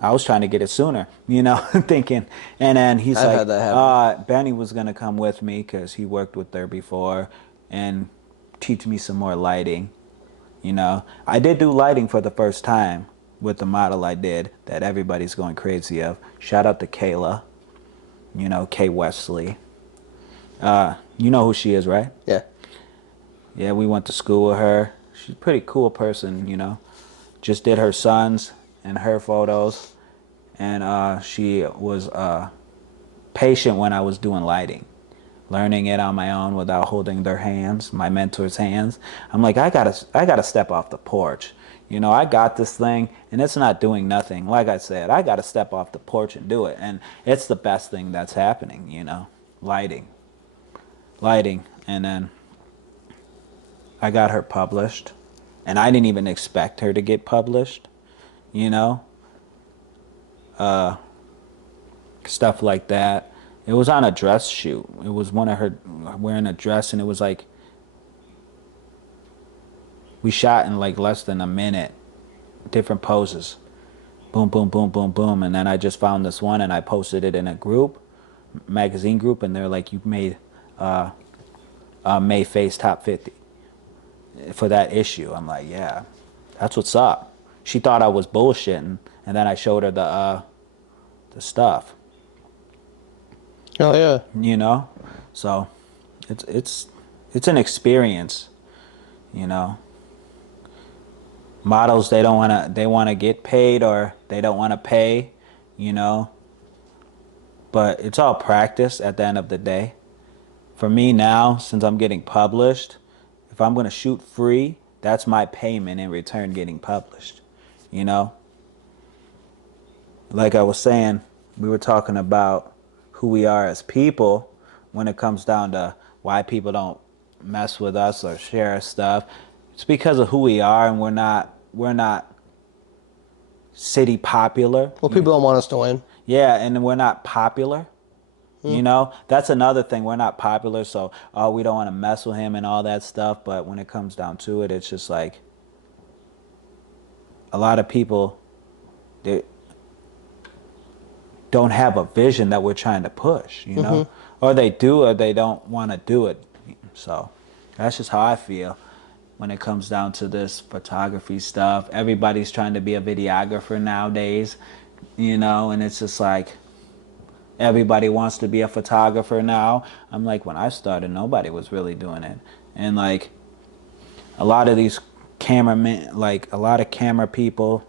I was trying to get it sooner, thinking. And then he's I've had like, that happen. Benny was going to come with me because he worked with her before and teach me some more lighting. I did do lighting for the first time with the model I did that everybody's going crazy of. Shout out to Kayla, Kay Wesley. You know who she is, right? Yeah. Yeah, we went to school with her. She's a pretty cool person. Just did her sons and her photos. And she was patient when I was doing lighting, learning it on my own without holding their hands, my mentor's hands. I'm like, I gotta step off the porch. I got this thing and it's not doing nothing. Like I said, I gotta step off the porch and do it. And it's the best thing that's happening. Lighting. Lighting. And then I got her published. And I didn't even expect her to get published, you know? Stuff like that. It was on a dress shoot. It was one of her wearing a dress, and it was like we shot in like less than a minute, different poses. Boom, boom, boom, boom, boom, and then I just found this one, and I posted it in a group, magazine group, and they're like, "You made May Face Top 50 for that issue." I'm like, "Yeah, that's what's up." She thought I was bullshitting, and then I showed her the stuff. Oh yeah. you know so it's an experience. you know Models, they want to get paid, or they don't want to pay. you know but it's all practice at the end of the day. For me now, since I'm getting published, if I'm going to shoot free, that's my payment in return, getting published. you know like I was saying, we were talking about who we are as people when it comes down to why people don't mess with us or share our stuff. It's because of who we are, and we're not city popular. Well, people don't want us to win. Yeah, and we're not popular. That's another thing. We're not popular, so we don't want to mess with him and all that stuff. But when it comes down to it, it's just like a lot of people, they don't have a vision that we're trying to push, or they do, or they don't want to do it. So that's just how I feel when it comes down to this photography stuff. Everybody's trying to be a videographer nowadays, and it's just like everybody wants to be a photographer now. I'm like, when I started, nobody was really doing it. And like a lot of these cameramen, like a lot of camera people,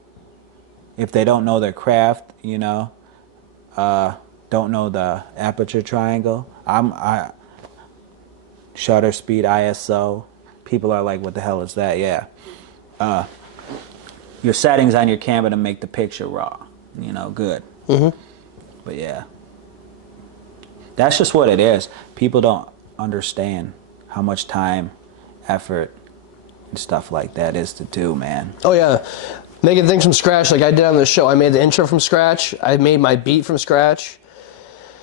if they don't know their craft, don't know the aperture triangle, I shutter speed, ISO. People are like, what the hell is that? Yeah. Your settings on your camera to make the picture raw. Good. But yeah. That's just what it is. People don't understand how much time, effort, and stuff like that is to do, man. Oh yeah, making things from scratch like I did on the show. I made the intro from scratch. I made my beat from scratch.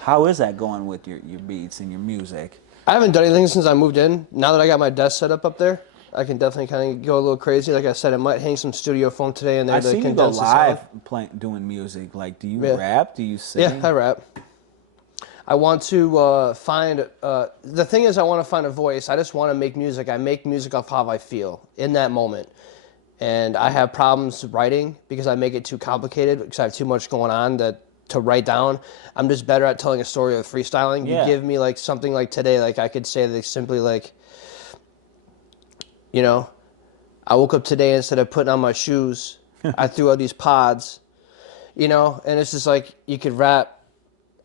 How is that going with your beats and your music? I haven't done anything since I moved in. Now that I got my desk set up there, I can definitely kind of go a little crazy. Like I said, I might hang some studio foam today and there I to see you go condense the sound. live doing music. Like, do you Yeah. rap? Do you sing? Yeah, I rap. I want to find, the thing is I want to find a voice. I just want to make music. I make music off how I feel in that moment. And I have problems writing because I make it too complicated because I have too much going on to write down. I'm just better at telling a story of freestyling. Yeah. You give me like something like today, like I could say like simply like, I woke up today, instead of putting on my shoes, I threw out these pods, and it's just like you could rap.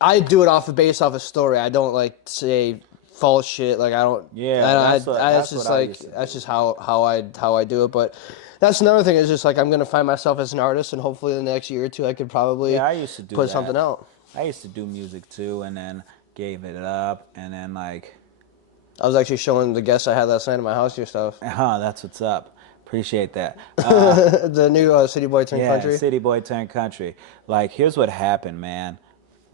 I do it based off a story. I don't like say false shit. Like I don't. Yeah, I, that's what- I, that's it's just what I like used to that's do. just how I do it. But that's another thing. Is just like I'm gonna find myself as an artist, and hopefully in the next year or two, I could probably Yeah, I used to do put that. something out. I used to do music too, and then gave it up, and then like, I was actually showing the guests I had last night at my house your stuff. that's what's up. Appreciate that. The new City Boy Turned Yeah, Country. city boy turned country. Like, here's what happened, man.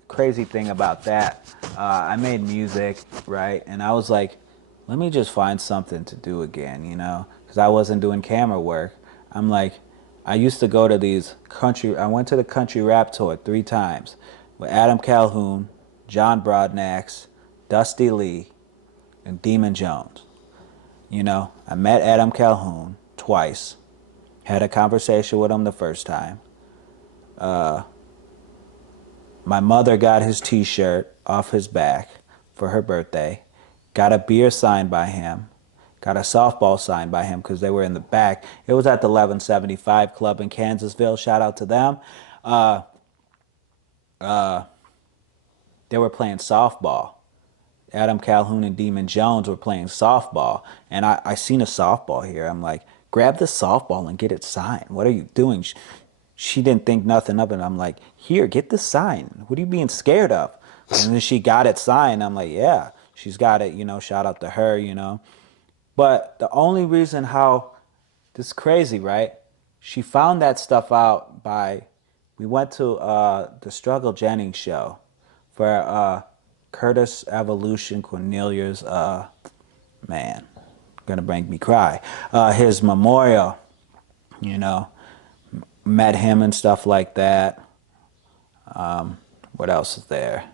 Crazy thing about that. I made music, right? And I was like, let me just find something to do again, you know? Because I wasn't doing camera work. I'm like, I used to go to these country, I went to the country rap tour 3 times with Adam Calhoun, John Broadnax, Dusty Lee, and Demon Jones. You know, I met Adam Calhoun twice, had a conversation with him the first time. My mother got his t-shirt off his back for her birthday, got a beer signed by him, got a softball signed by him because they were in the back. It was at the 1175 Club in Kansasville. Shout out to them. Uh, they were playing softball. Adam Calhoun and Demon Jones were playing softball. And I seen a softball here. I'm like, grab the softball and get it signed. What are you doing? She didn't think nothing of it. I'm like, here, get the sign. What are you being scared of? And then she got it signed. I'm like, yeah, she's got it, you know, shout out to her, you know. But the only reason how this is crazy, right? She found that stuff out by we went to the Struggle Jennings show for Curtis Evolution Cornelius man, gonna make me cry. His memorial, you know, met him and stuff like that. What else is there?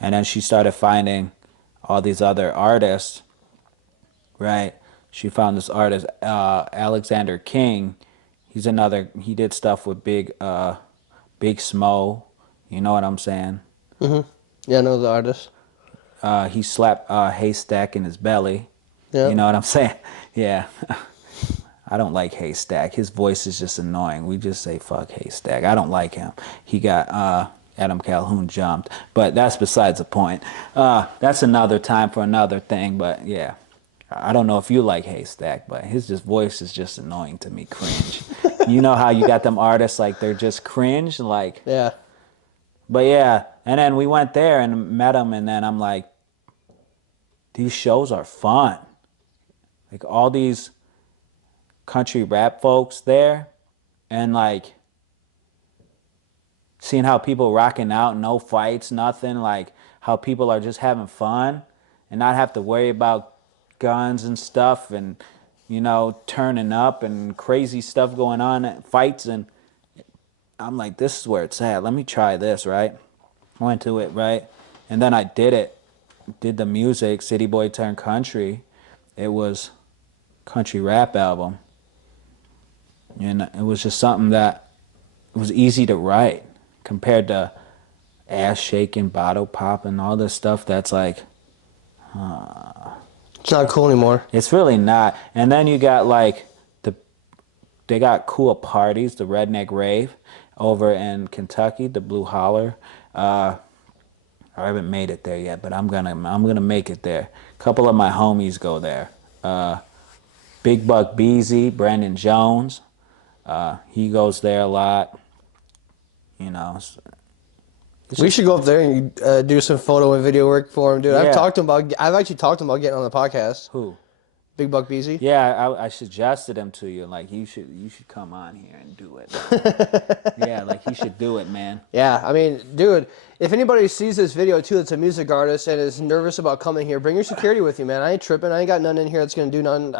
And then she started finding all these other artists, right? She found this artist, Alexander King. He's another. He did stuff with Big Smo. You know what I'm saying? Yeah, I know the artist. He slapped Haystack in his belly. You Yeah. know what I'm saying? Yeah. I don't like Haystack. His voice is just annoying. We just say fuck Haystack. I don't like him. He got Adam Calhoun jumped, but that's besides the point. That's another time for another thing. But yeah, I don't know if you like Haystack, but his just voice is just annoying to me. Cringe. You know how you got them artists like they're just cringe, like. Yeah. But yeah, and then we went there and met him, and then I'm like, these shows are fun. Like all these country rap folks there, and like seeing how people rocking out, no fights, nothing, like how people are just having fun and not have to worry about guns and stuff and you know turning up and crazy stuff going on, fights, and I'm like, this is where it's at. Let me try this, right? Went to it, right? And then I did it. Did the music, City Boy Turned Country. It was country rap album. And it was just something that it was easy to write compared to ass shaking, bottle popping, all this stuff that's like, It's not cool anymore. it's really not. And then you got like they got cool parties, the Redneck Rave over in Kentucky, the Blue Holler. I haven't made it there yet, but I'm gonna make it there. A couple of my homies go there. Big Buck Beasy, Brandon Jones, he goes there a lot. You know, it's We just should go up there and do some photo and video work for him, dude. yeah. I've actually talked to him about getting on the podcast. Who? Big Buck Beasy. Yeah, I suggested him to you. Like you should come on here and do it. Yeah, like he should do it, man. Yeah, I mean, dude, if anybody sees this video too that's a music artist and is nervous about coming here, bring your security with you, man. I ain't tripping. I ain't got nothing in here that's gonna do nothing.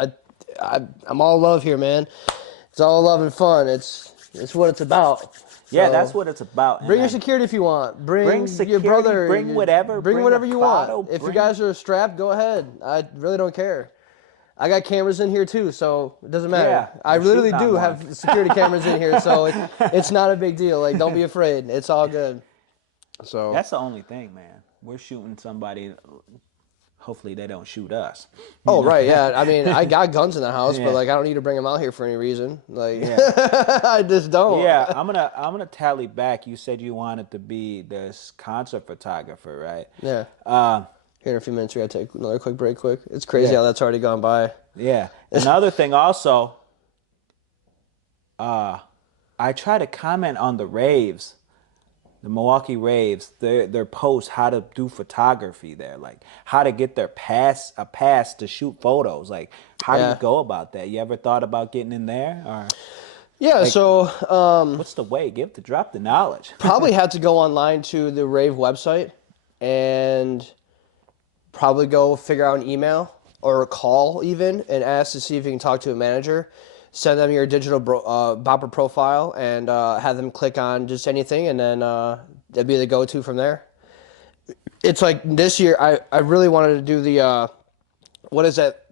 I'm all love here, man. It's all love and fun. It's what it's about. Yeah, So, that's what it's about. And bring your then security if you want. Bring your security, brother. bring whatever, Bring bring whatever a you bottle, want. If you bring- guys are strapped, go ahead. I really don't care. I got cameras in here too, so it doesn't matter. Yeah, I we're literally shooting do on have security cameras in here, so it's not a big deal. Like, don't be afraid. It's all good. So That's the only thing, man. We're shooting somebody. Hopefully, they don't shoot us. Oh, right, yeah. I mean, I got guns in the house, Yeah. but like I don't need to bring them out here for any reason. Like, Yeah. I just don't. Yeah, I'm gonna tally back. You said you wanted to be this concert photographer, right? Yeah. Uh, Here in a few minutes, we gotta take another quick break. Quick. It's crazy Yeah. how that's already gone by. yeah. Another thing, also, I try to comment on the raves the Milwaukee Raves, their posts how to do photography there, like how to get their pass to shoot photos. Like, how do you Yeah. go about that? You ever thought about getting in there, or Yeah, like, so what's the way? Drop the knowledge. probably have to go online to the Rave website and probably go figure out an email or a call even and ask to see if you can talk to a manager. Send them your digital bopper profile and have them click on just anything, and then that'd be the go-to from there. It's like this year, I really wanted to do the what is that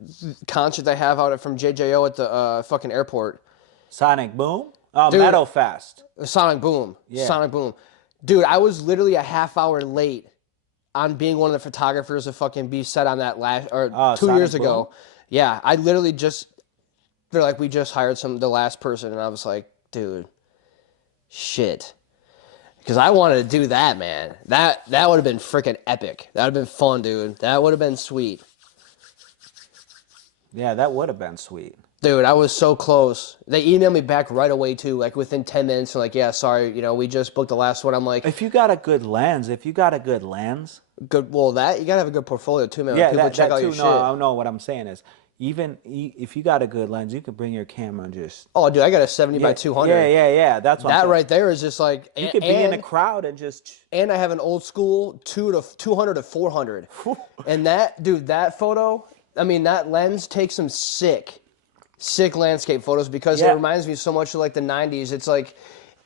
concert they have out at from JJO at the fucking airport? Sonic Boom, Dude, Metal Fest. Sonic Boom. Yeah. Sonic Boom. Dude, I was literally a half hour late on being one of the photographers to fucking be set on that last or Oh, 2 years Sonic Boom. ago. Yeah, I literally just they're like we just hired the last person and I was like, dude, shit. Because I wanted to do that, man. That would have been freaking epic. That would have been fun, dude. That would have been sweet. Yeah, that would have been sweet. Dude, I was so close. They emailed me back right away too, like within 10 minutes. They're like, yeah, sorry, we just booked the last one. I'm like, If you got a good lens, if you got a good lens, good. Well, that you gotta have a good portfolio too, man. When yeah, people check that out your too. No, shit. I know what I'm saying is, if you got a good lens, you could bring your camera and just Oh, dude, I got a 70 by yeah, 200. yeah. That's what I'm That saying. right there is just like, You could be in a crowd and just and I have an old school 200 to 400, and that dude, that photo, I mean, that lens takes some sick landscape photos because it yeah, reminds me so much of like the 90s. It's like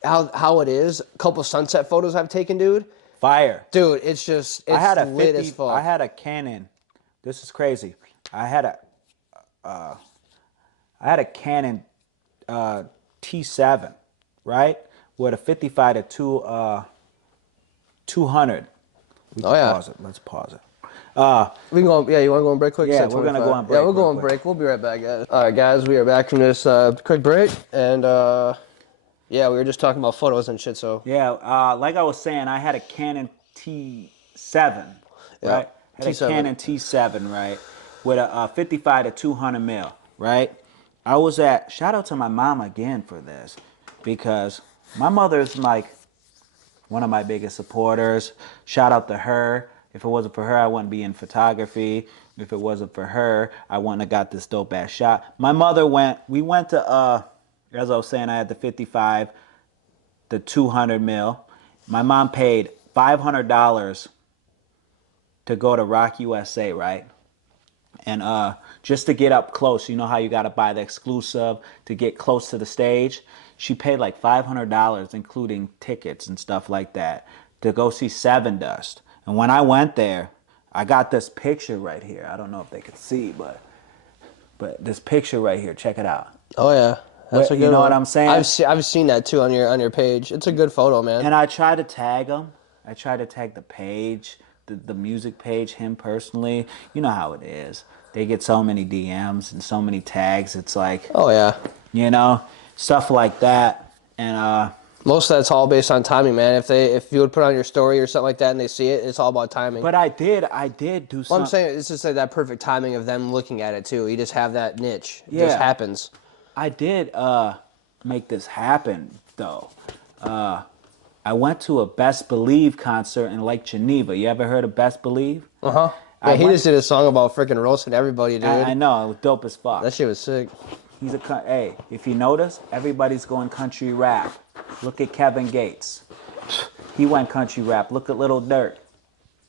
how it is. A couple sunset photos I've taken, dude. fire. Dude, it's just I it's had a lit as 50. I fuck. had a Canon. This is crazy. I had a I had a Canon T7, right, with a 55 to 200. We Oh could yeah. pause it. Let's pause it. We can go. Yeah, you want to go on break quick? It's Yeah, at we're gonna 25. go on Yeah, break we'll go real on quick. break. We'll be right back, guys. All right, guys, we are back from this quick break, and yeah, we were just talking about photos and shit. So Yeah, like I was saying, I had a Canon T7, yeah, right? Had a T7. Canon T7, right, with a 55 to 200 mil, right? I was at. Shout out to my mom again for this, because my mother's like one of my biggest supporters. Shout out to her. If it wasn't for her, I wouldn't be in photography. If it wasn't for her, I wouldn't have got this dope ass shot. My mother went. We went to as I was saying, I had the 55, the 200 mil. My mom paid $500 to go to Rock USA, right? And just to get up close, you know how you got to buy the exclusive to get close to the stage. She paid like $500, including tickets and stuff like that, to go see Seven Dust. And when I went there, I got this picture right here. I don't know if they could see, but this picture right here, check it out. Oh yeah, that's a You good know what one. I'm saying? I've seen that too on your page. It's a good photo, man. And I try to tag him. I try to tag the page, the music page, him personally. You know how it is. They get so many DMs and so many tags. It's like, Oh yeah. you know, stuff like that. And Most of that's all based on timing, man. If you would put on your story or something like that and they see it, it's all about timing. but I did do Well, I'm some. saying it's just like that perfect timing of them looking at it too. You just have that niche. It just Yeah, happens. I did make this happen though. I went to a Best Believe concert in Lake Geneva. You ever heard of Best Believe? Uh huh. I Yeah, he went. just did a song about freaking roasting everybody, I dude. know it was dope as fuck. That shit was sick. Hey, if you notice, everybody's going country rap. Look at Kevin Gates. He went country rap. Look at Little Dirt.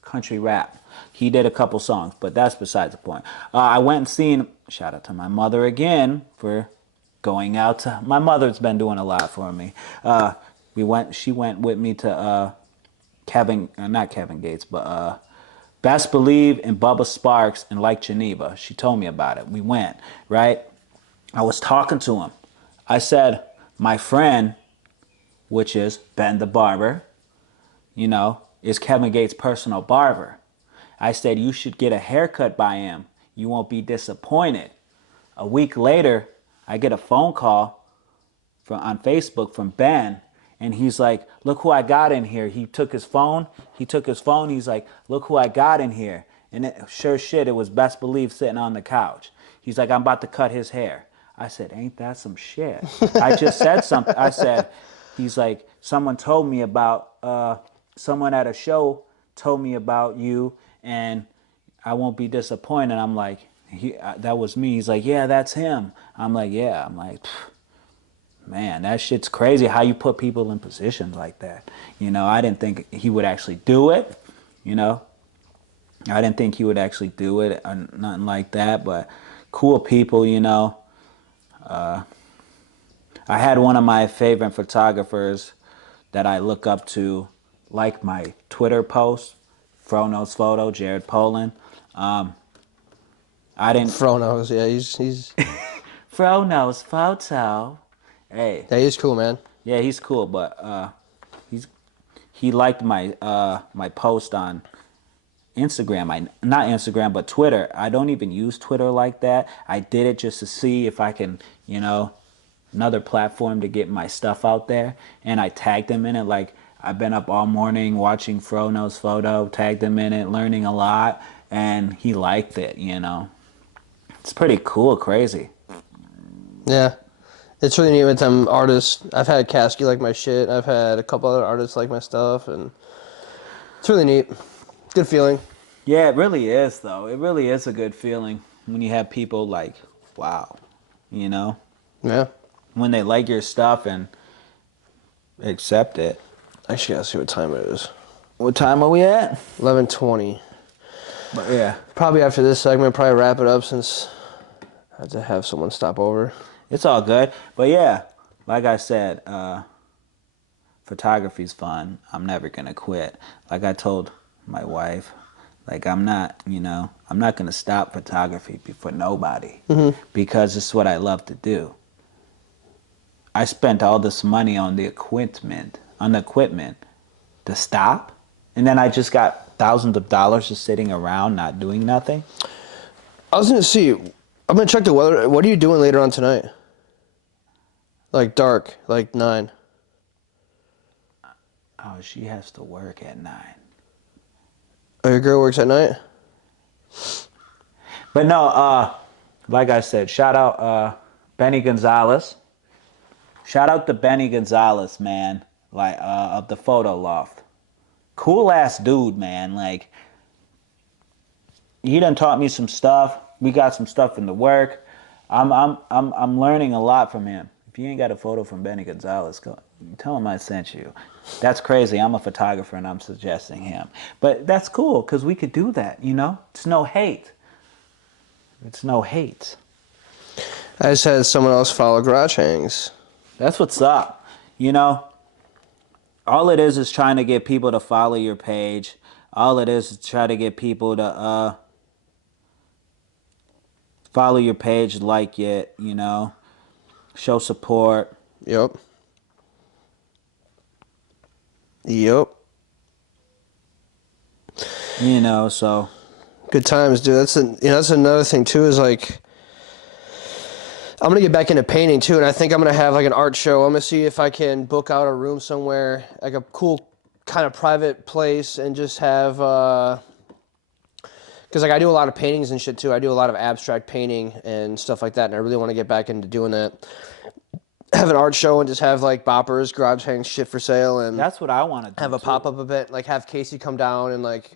Country rap. He did a couple songs, but that's besides the point. I went and seen. Shout out to my mother again for going out to. My mother's been doing a lot for me. We went. She went with me to not Kevin Gates, but Best Believe and Bubba Sparks in Lake Geneva. She told me about it. We went, right? I was talking to him. I said, my friend, which is Ben the Barber, is Kevin Gates' personal barber. I said, you should get a haircut by him. You won't be disappointed. A week later, I get a phone call on Facebook from Ben, and he's like, look who I got in here. He took his phone. He's like, look who I got in here. And sure shit, it was Best Believe sitting on the couch. He's like, I'm about to cut his hair. I said, ain't that some shit? I just said something. I said, he's like, someone told me about someone at a show told me about you, and I won't be disappointed. I'm like, that was me. He's like, yeah, that's him. I'm like, yeah. I'm like, man, that shit's crazy how you put people in positions like that. I didn't think he would actually do it. You know, I didn't think he would actually do it or nothing like that. But cool people. I had one of my favorite photographers that I look up to, like my Twitter post, Frono's photo, Jared Poland. Um, I didn't. Fronos, yeah, he's Frono's photo. Hey, yeah, he's cool, man. yeah, he's cool, but he's he liked my post on Instagram. I not Instagram, but Twitter. I don't even use Twitter like that. I did it just to see if I can, another platform to get my stuff out there. And I tagged him in it. Like I've been up all morning watching Frono's photo, tagged him in it, learning a lot, and he liked it. It's pretty cool, crazy. Yeah, it's really neat with them artists. I've had Kasky like my shit. I've had a couple other artists like my stuff, and it's really neat. Good feeling. Yeah, it really is though. It really is a good feeling when you have people like, wow, you know, Yeah. when they like your stuff and accept it. Actually, gotta see what time it is. What time are we at? 11:20. But yeah, Probably after this segment, probably wrap it up since I had to have someone stop over. it's all good. But yeah, like I said, photography's fun. I'm never gonna quit. Like I told my wife, like I'm not gonna stop photography for nobody because it's what I love to do. I spent all this money on the equipment to stop, and then I just got thousands of dollars just sitting around not doing nothing. I was gonna see. I'm gonna check the weather. What are you doing later on tonight? Like dark, like 9. Oh, she has to work at 9. Oh, your girl works at night? But no, like I said, shout out Benny Gonzalez. Shout out to Benny Gonzalez, man. Like of the Photo Loft. Cool ass dude, man. Like he done taught me some stuff. We got some stuff in the work. I'm learning a lot from him. If you ain't got a photo from Benny Gonzalez, go tell him I sent you. That's crazy. I'm a photographer and I'm suggesting him. But that's cool because we could do that. It's no hate. It's no hate. I just had someone else follow Garage Hangs. That's what's up. You know, all it is trying to get people to follow your page. All it is try to get people to follow your page, like it, show support. Yep. Yep. So Good times, dude. That's another thing too. Is like I'm gonna get back into painting too, and I think I'm gonna have like an art show. I'm gonna see if I can book out a room somewhere, like a cool kind of private place, and just have. Because like I do a lot of paintings and shit too. I do a lot of abstract painting and stuff like that, and I really want to get back into doing that. Have an art show and just have like boppers, garage hang shit for sale, and that's what I want to do. have a pop up event. Like have Casey come down and like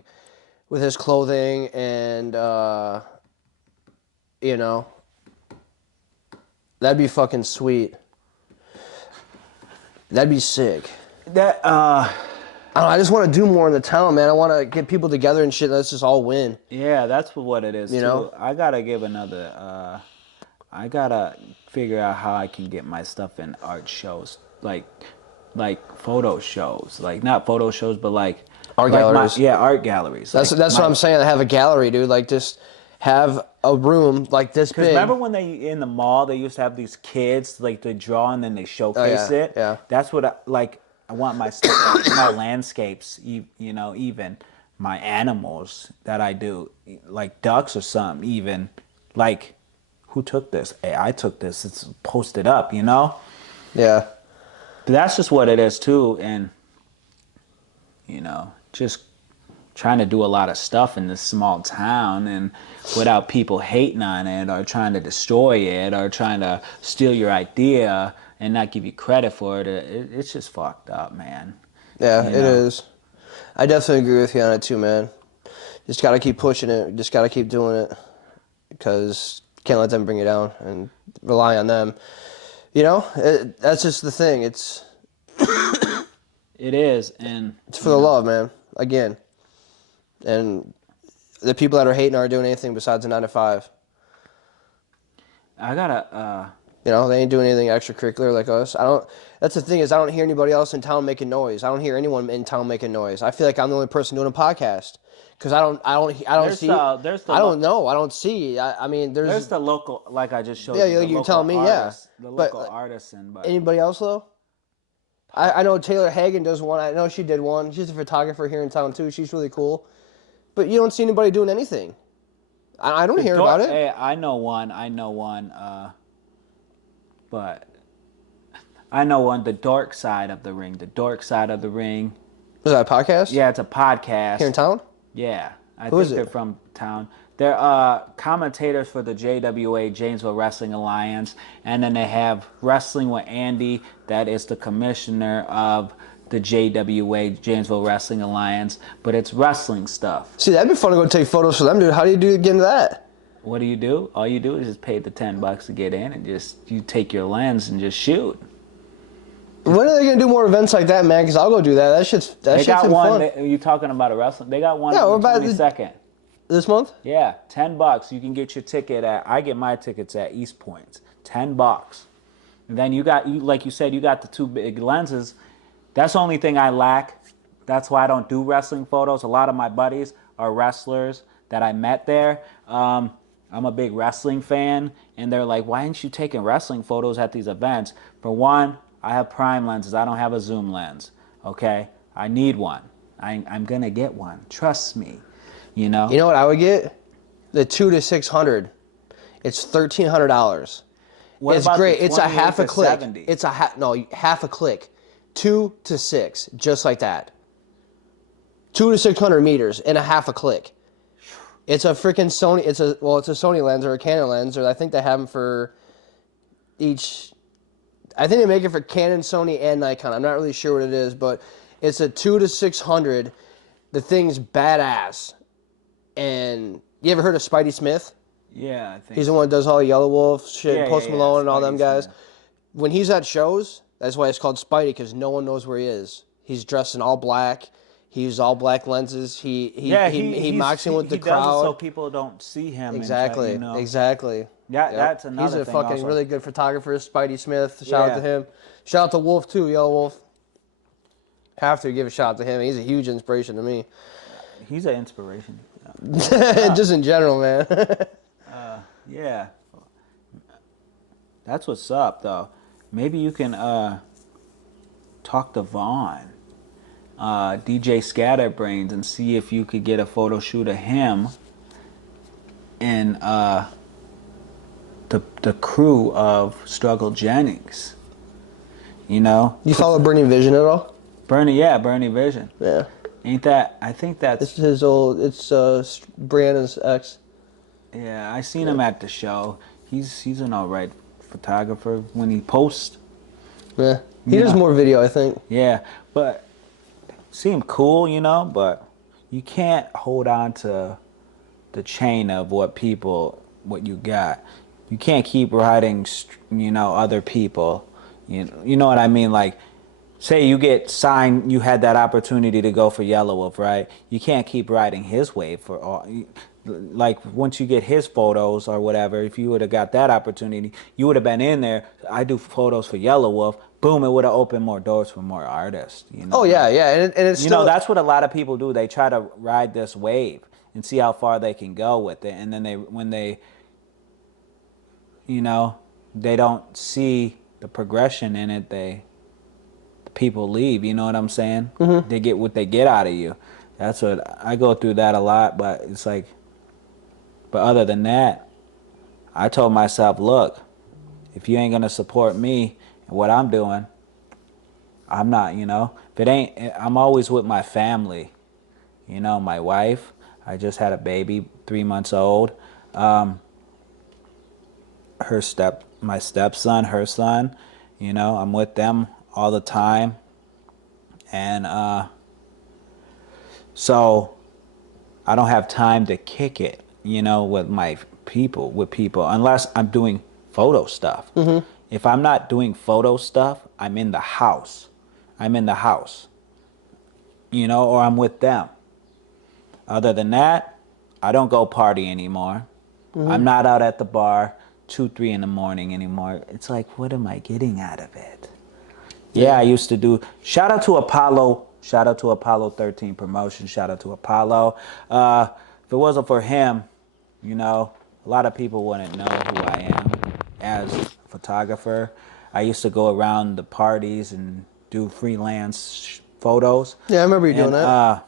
with his clothing and you know, that'd be fucking sweet. That'd be sick. That I don't know, I just want to do more in the town, man. I want to get people together and shit. Let's just all win. Yeah, that's what it is. You know? I gotta give another. I gotta figure out how I can get my stuff in art shows, like photo shows, like not photo shows, but like Art galleries. Art galleries. That's what I'm saying. I have a gallery, dude. Like just have a room like this big. Remember when they in the mall they used to have these kids like they draw and then they showcase it. Yeah. That's what I want my stuff, my landscapes. Even my animals that I do, like ducks or something. Even like, who took this? Hey, I took this. It's posted up. Yeah. But that's just what it is too, and just trying to do a lot of stuff in this small town and without people hating on it or trying to destroy it or trying to steal your idea and not give you credit for it. It's just fucked up, man. Yeah, you it know. is. I definitely agree with you on it too, man. Just gotta keep pushing it. Just gotta keep doing it because can't let them bring you down and rely on them. That's just the thing. It is, and It's for you the know, love, man. Again, and the people that are hating aren't doing anything besides a 9 to 5. I gotta They ain't doing anything extracurricular like us. I don't. That's the thing is, I don't hear anybody else in town making noise. I don't hear anyone in town making noise. I feel like I'm the only person doing a podcast because I don't see. I don't know. I don't see. I mean, there's the local, like I just yeah, showed you, the you're local telling me, yeah, artist, the but local artisan, but anybody else though? I know Taylor Hagen does one. I know she did one. She's a photographer here in town too. She's really cool. But you don't see anybody doing anything. I don't the hear about dark. it. Hey, I know one. But I know on the dark side of the ring. The dark side of the ring. Is that a podcast Yeah, it's a here in podcast. town? Yeah, I Who is think they're it? from town. They're commentators for the JWA, Janesville Wrestling Alliance, and then they have Wrestling with Andy, that is the commissioner of the JWA, Janesville Wrestling Alliance, but it's wrestling stuff. See, that'd be fun to go take photos for them, dude. How do you get into that? What do you do? All you do is just pay the $10 to get in, and just you take your lens and just shoot. When are they gonna do more events like that, man? Because I'll go do that. That They shit's got in one. fun. You talking about a wrestling? They got one Yeah, on we're the about 22nd. this month. Yeah, $10. You can get your ticket at. I get my tickets at East Points. $10. And then like you said, you got the two big lenses. That's the only thing I lack. That's why I don't do wrestling photos. A lot of my buddies are wrestlers that I met there. I'm a big wrestling fan, and they're like, "Why aren't you taking wrestling photos at these events?" For one, I have prime lenses. I don't have a zoom lens. Okay, I need one. I'm gonna get one. Trust me. You You know. know what I would get? The 2 to 600. It's $1,300. What It's about the great. It's a 28 half a to click. 70? It's no, half a click. 2 to 6, just like that. 2 to 600 meters in a half a click. It's a freaking Sony. It's a Sony lens or a Canon lens, or I think they have them for each. I think they make it for Canon, Sony, and Nikon. I'm not really sure what it is, but it's a 2 to 600. The thing's badass. And you ever heard of Spidey Smith? Yeah, I think He's the so. one that does all Yellow Wolf shit, Yeah, yeah, Post yeah. Malone and all them Spidey guys. Smith. When he's at shows, that's why it's called Spidey, because no one knows where he is. He's dressed in all black. He uses all black lenses. Yeah, He mocks in with the he does it so crowd. people don't see him and try, Exactly, exactly. Yeah, Yep. that's He's another a thing fucking also. really good photographer, Spidey Smith. Shout out to Yeah, him. Shout out to Wolf too, Yellow Wolf. Have to give a shout out to him. He's a huge inspiration to me. he's an inspiration. That's what's up. Just in general, man. Yeah, that's what's up though. Maybe you can talk to Vaughn, DJ Scatterbrains, and see if you could get a photo shoot of him and the crew of Struggle Jennings. You know, You follow Burning Vision at all? Bernie Vision. Yeah. Ain't that? I think It's that's. his old. It's Brianna's ex. Yeah, I seen Yeah. him at the show. He's an alright photographer when he posts. Yeah. He You does know, more video, I think. yeah, but seem cool, but you can't hold on to the chain of what you got. You can't keep riding, other people. You know what I mean? Like, say you get signed, you had that opportunity to go for Yellow Wolf, right? You can't keep riding his wave for all. Like once you get his photos or whatever, if you would have got that opportunity, you would have been in there. I do photos for Yellow Wolf. Boom! It would have opened more doors for more artists. Oh yeah, yeah, and it's still. That's what a lot of people do. They try to ride this wave and see how far they can go with it, and then when they, they don't see the progression in it. The people leave. You know what I'm saying? Mm-hmm. They get what they get out of you. That's what I go through that a lot. But it's like, but other than that, I told myself, look, if you ain't gonna support me and what I'm doing, I'm not. If it ain't, I'm always with my family. My wife. I just had a baby, 3 months old. My stepson, her son. I'm with them all the time, And so I don't have time to kick it, with my people, unless I'm doing photo stuff. If I'm not doing photo stuff, I'm in the house. I'm in the house, or I'm with them. Other than that, I don't go party anymore. I'm not out at the bar 2, 3 in the morning anymore. It's like, what am I getting out of it? Yeah, I Yeah. used to do. Shout out to Apollo. Shout out to Apollo 13 Promotion. Shout out to Apollo. If it wasn't for him, a lot of people wouldn't know who I am as a photographer. I used to go around the parties and do freelance photos, Yeah, I remember you doing and that.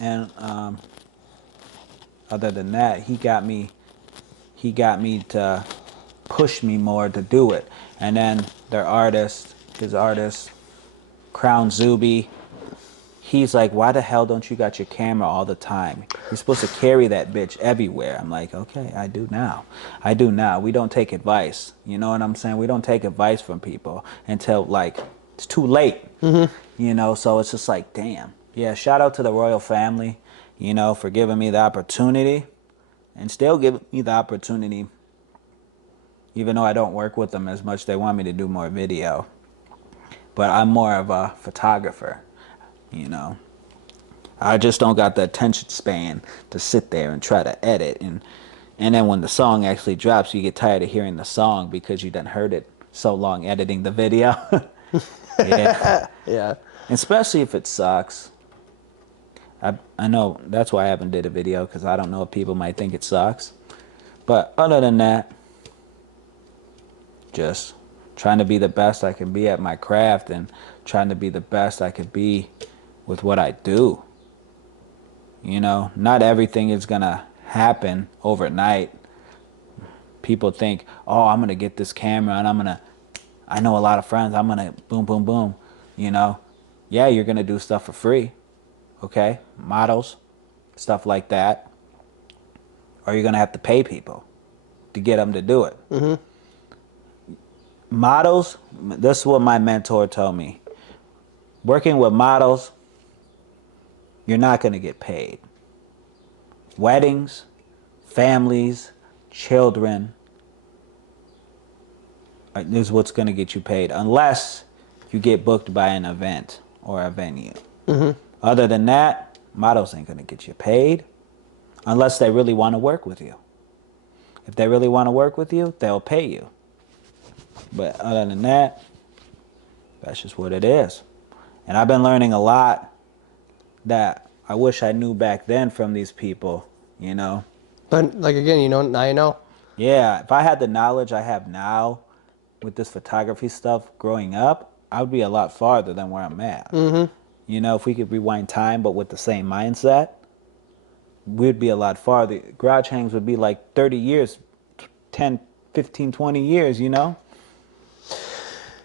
and other than that, he got me to push me more to do it. And then his artist, Crown Zuby, he's like, why the hell don't you got your camera all the time? You're supposed to carry that bitch everywhere. I'm like, okay, I do now. I do now. We don't take advice. You know what I'm saying? We don't take advice from people until like it's too late. So it's just like, damn. Yeah, shout out to the royal family, for giving me the opportunity and still giving me the opportunity, even though I don't work with them as much. They want me to do more video. But I'm more of a photographer, you know. I just don't got the attention span to sit there and try to edit, and then when the song actually drops, you get tired of hearing the song because you done heard it so long editing the video. Yeah, Yeah. especially if it sucks. I know that's why I haven't did a video, because I don't know if people might think it sucks. But other than that, just trying to be the best I can be at my craft and trying to be the best I could be with what I do. Not everything is gonna happen overnight. People think, oh, I'm gonna get this camera and I know a lot of friends, I'm gonna boom, boom, boom. You know, yeah, you're gonna do stuff for free, okay? Models, stuff like that. Or you're gonna have to pay people to get them to do it. Models, this is what my mentor told me. Working with models, you're not gonna get paid. Weddings, families, children, is what's going to get you paid, unless you get booked by an event or a venue. Other than that, models ain't going to get you paid unless they really want to work with you. If they really want to work with you, they'll pay you. But other than that, that's just what it is. And I've been learning a lot that I wish I knew back then from these people. But like again, now you know. Yeah, if I had the knowledge I have now with this photography stuff growing up, I would be a lot farther than where I'm at. If we could rewind time but with the same mindset, we'd be a lot farther. Garage hangs would be like 30 years, 10, 15, 20 years.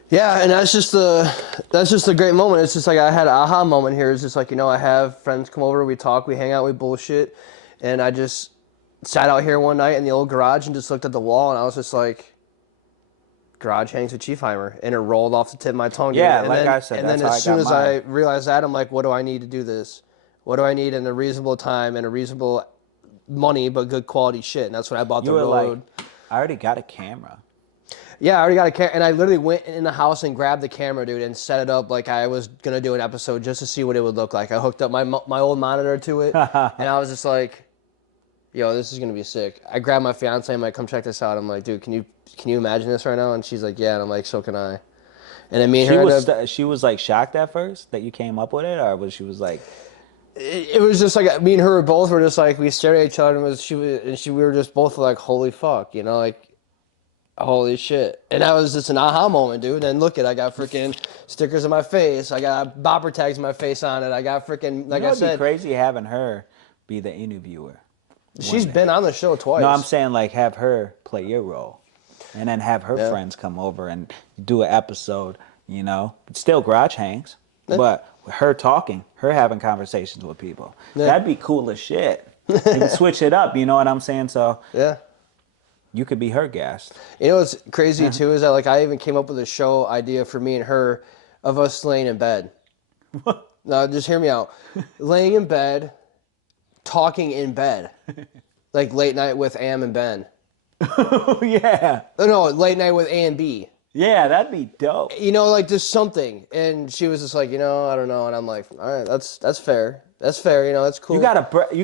Yeah, and that's just a great moment. It's just like I had an aha moment here. It's just like, I have friends come over, we talk, we hang out, we bullshit, and I just sat out here one night in the old garage and just looked at the wall, and I was just like, garage hangs with Chiefheimer, and it rolled off the tip of my tongue, dude. Yeah, And like then I said, and that's then how I as soon got as I mine. realized that, I'm like, what do I need to do this? What do I need in a reasonable time and a reasonable money but good quality shit? And that's when I bought You the were like, Rode. I already got a camera. Yeah, I already got a camera, and I literally went in the house and grabbed the camera, dude, and set it up like I was gonna do an episode just to see what it would look like. I hooked up my old monitor to it, and I was just like, "Yo, this is gonna be sick." I grabbed my fiance. I'm like, "Come check this out." I'm like, "Dude, can you imagine this right now?" And she's like, "Yeah," and I'm like, "So can I." And then me and She her was ended up. st- she was like shocked at first that you came up with it, or was she was like, It was just like me and her both were just like we stared at each other and we were just both like, "Holy fuck," like. Holy shit. And that was just an aha moment, dude. And look I got freaking stickers on my face. I got bopper tags in my face on it. I got freaking, like I it'd be said, crazy having her be the interviewer she's one day. been on the show No, I'm twice. saying like have her play your role, and then have her Yeah. friends come over and do an episode. It's still garage hangs, Yeah. but with her talking, her having conversations with people. Yeah. That'd be cool as shit. You can switch it up. You know what I'm saying? So Yeah. you could be her guest. What's crazy too is that like I even came up with a show idea for me and her of us laying in bed. No, just hear me out. Laying in bed, talking in bed, like late night with Am and Ben. Yeah. Oh, no, late night with A and B. Yeah, that'd be dope. You know, like just something. And she was just like, I don't know. And I'm like, all right, that's fair. That's fair. That's cool. You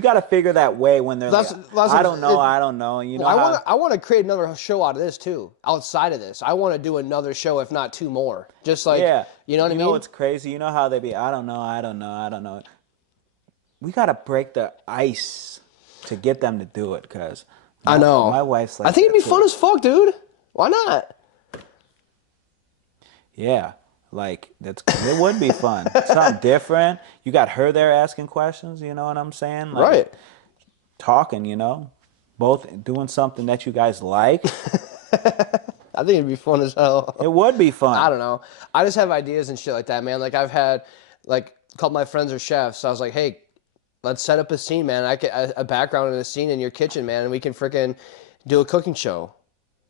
gotta figure that way when they're like, That's I don't know, I don't know. You know well, how I want to create another show out of this too. Outside of this, I want to do another show, if not two more. Just like, yeah. you know what I You know mean? what's crazy? You know how they be, I don't know, I don't know, I don't know. We gotta break the ice to get them to do it, cause I know. my wife's I like think it'd that be fun too. as fuck, dude. Why not? Yeah. Like it would be fun. Something different. You got her there asking questions, you know what I'm saying? Like Right. talking, both doing something that you guys like. I think it'd be fun as It hell. would be I fun. don't know. I just have ideas and shit like that, man. Like I've had, like, a couple of my friends are chefs. So I was like, hey, let's set up a scene, man. I could a background in a scene in your kitchen, man, and we can freaking do a cooking show.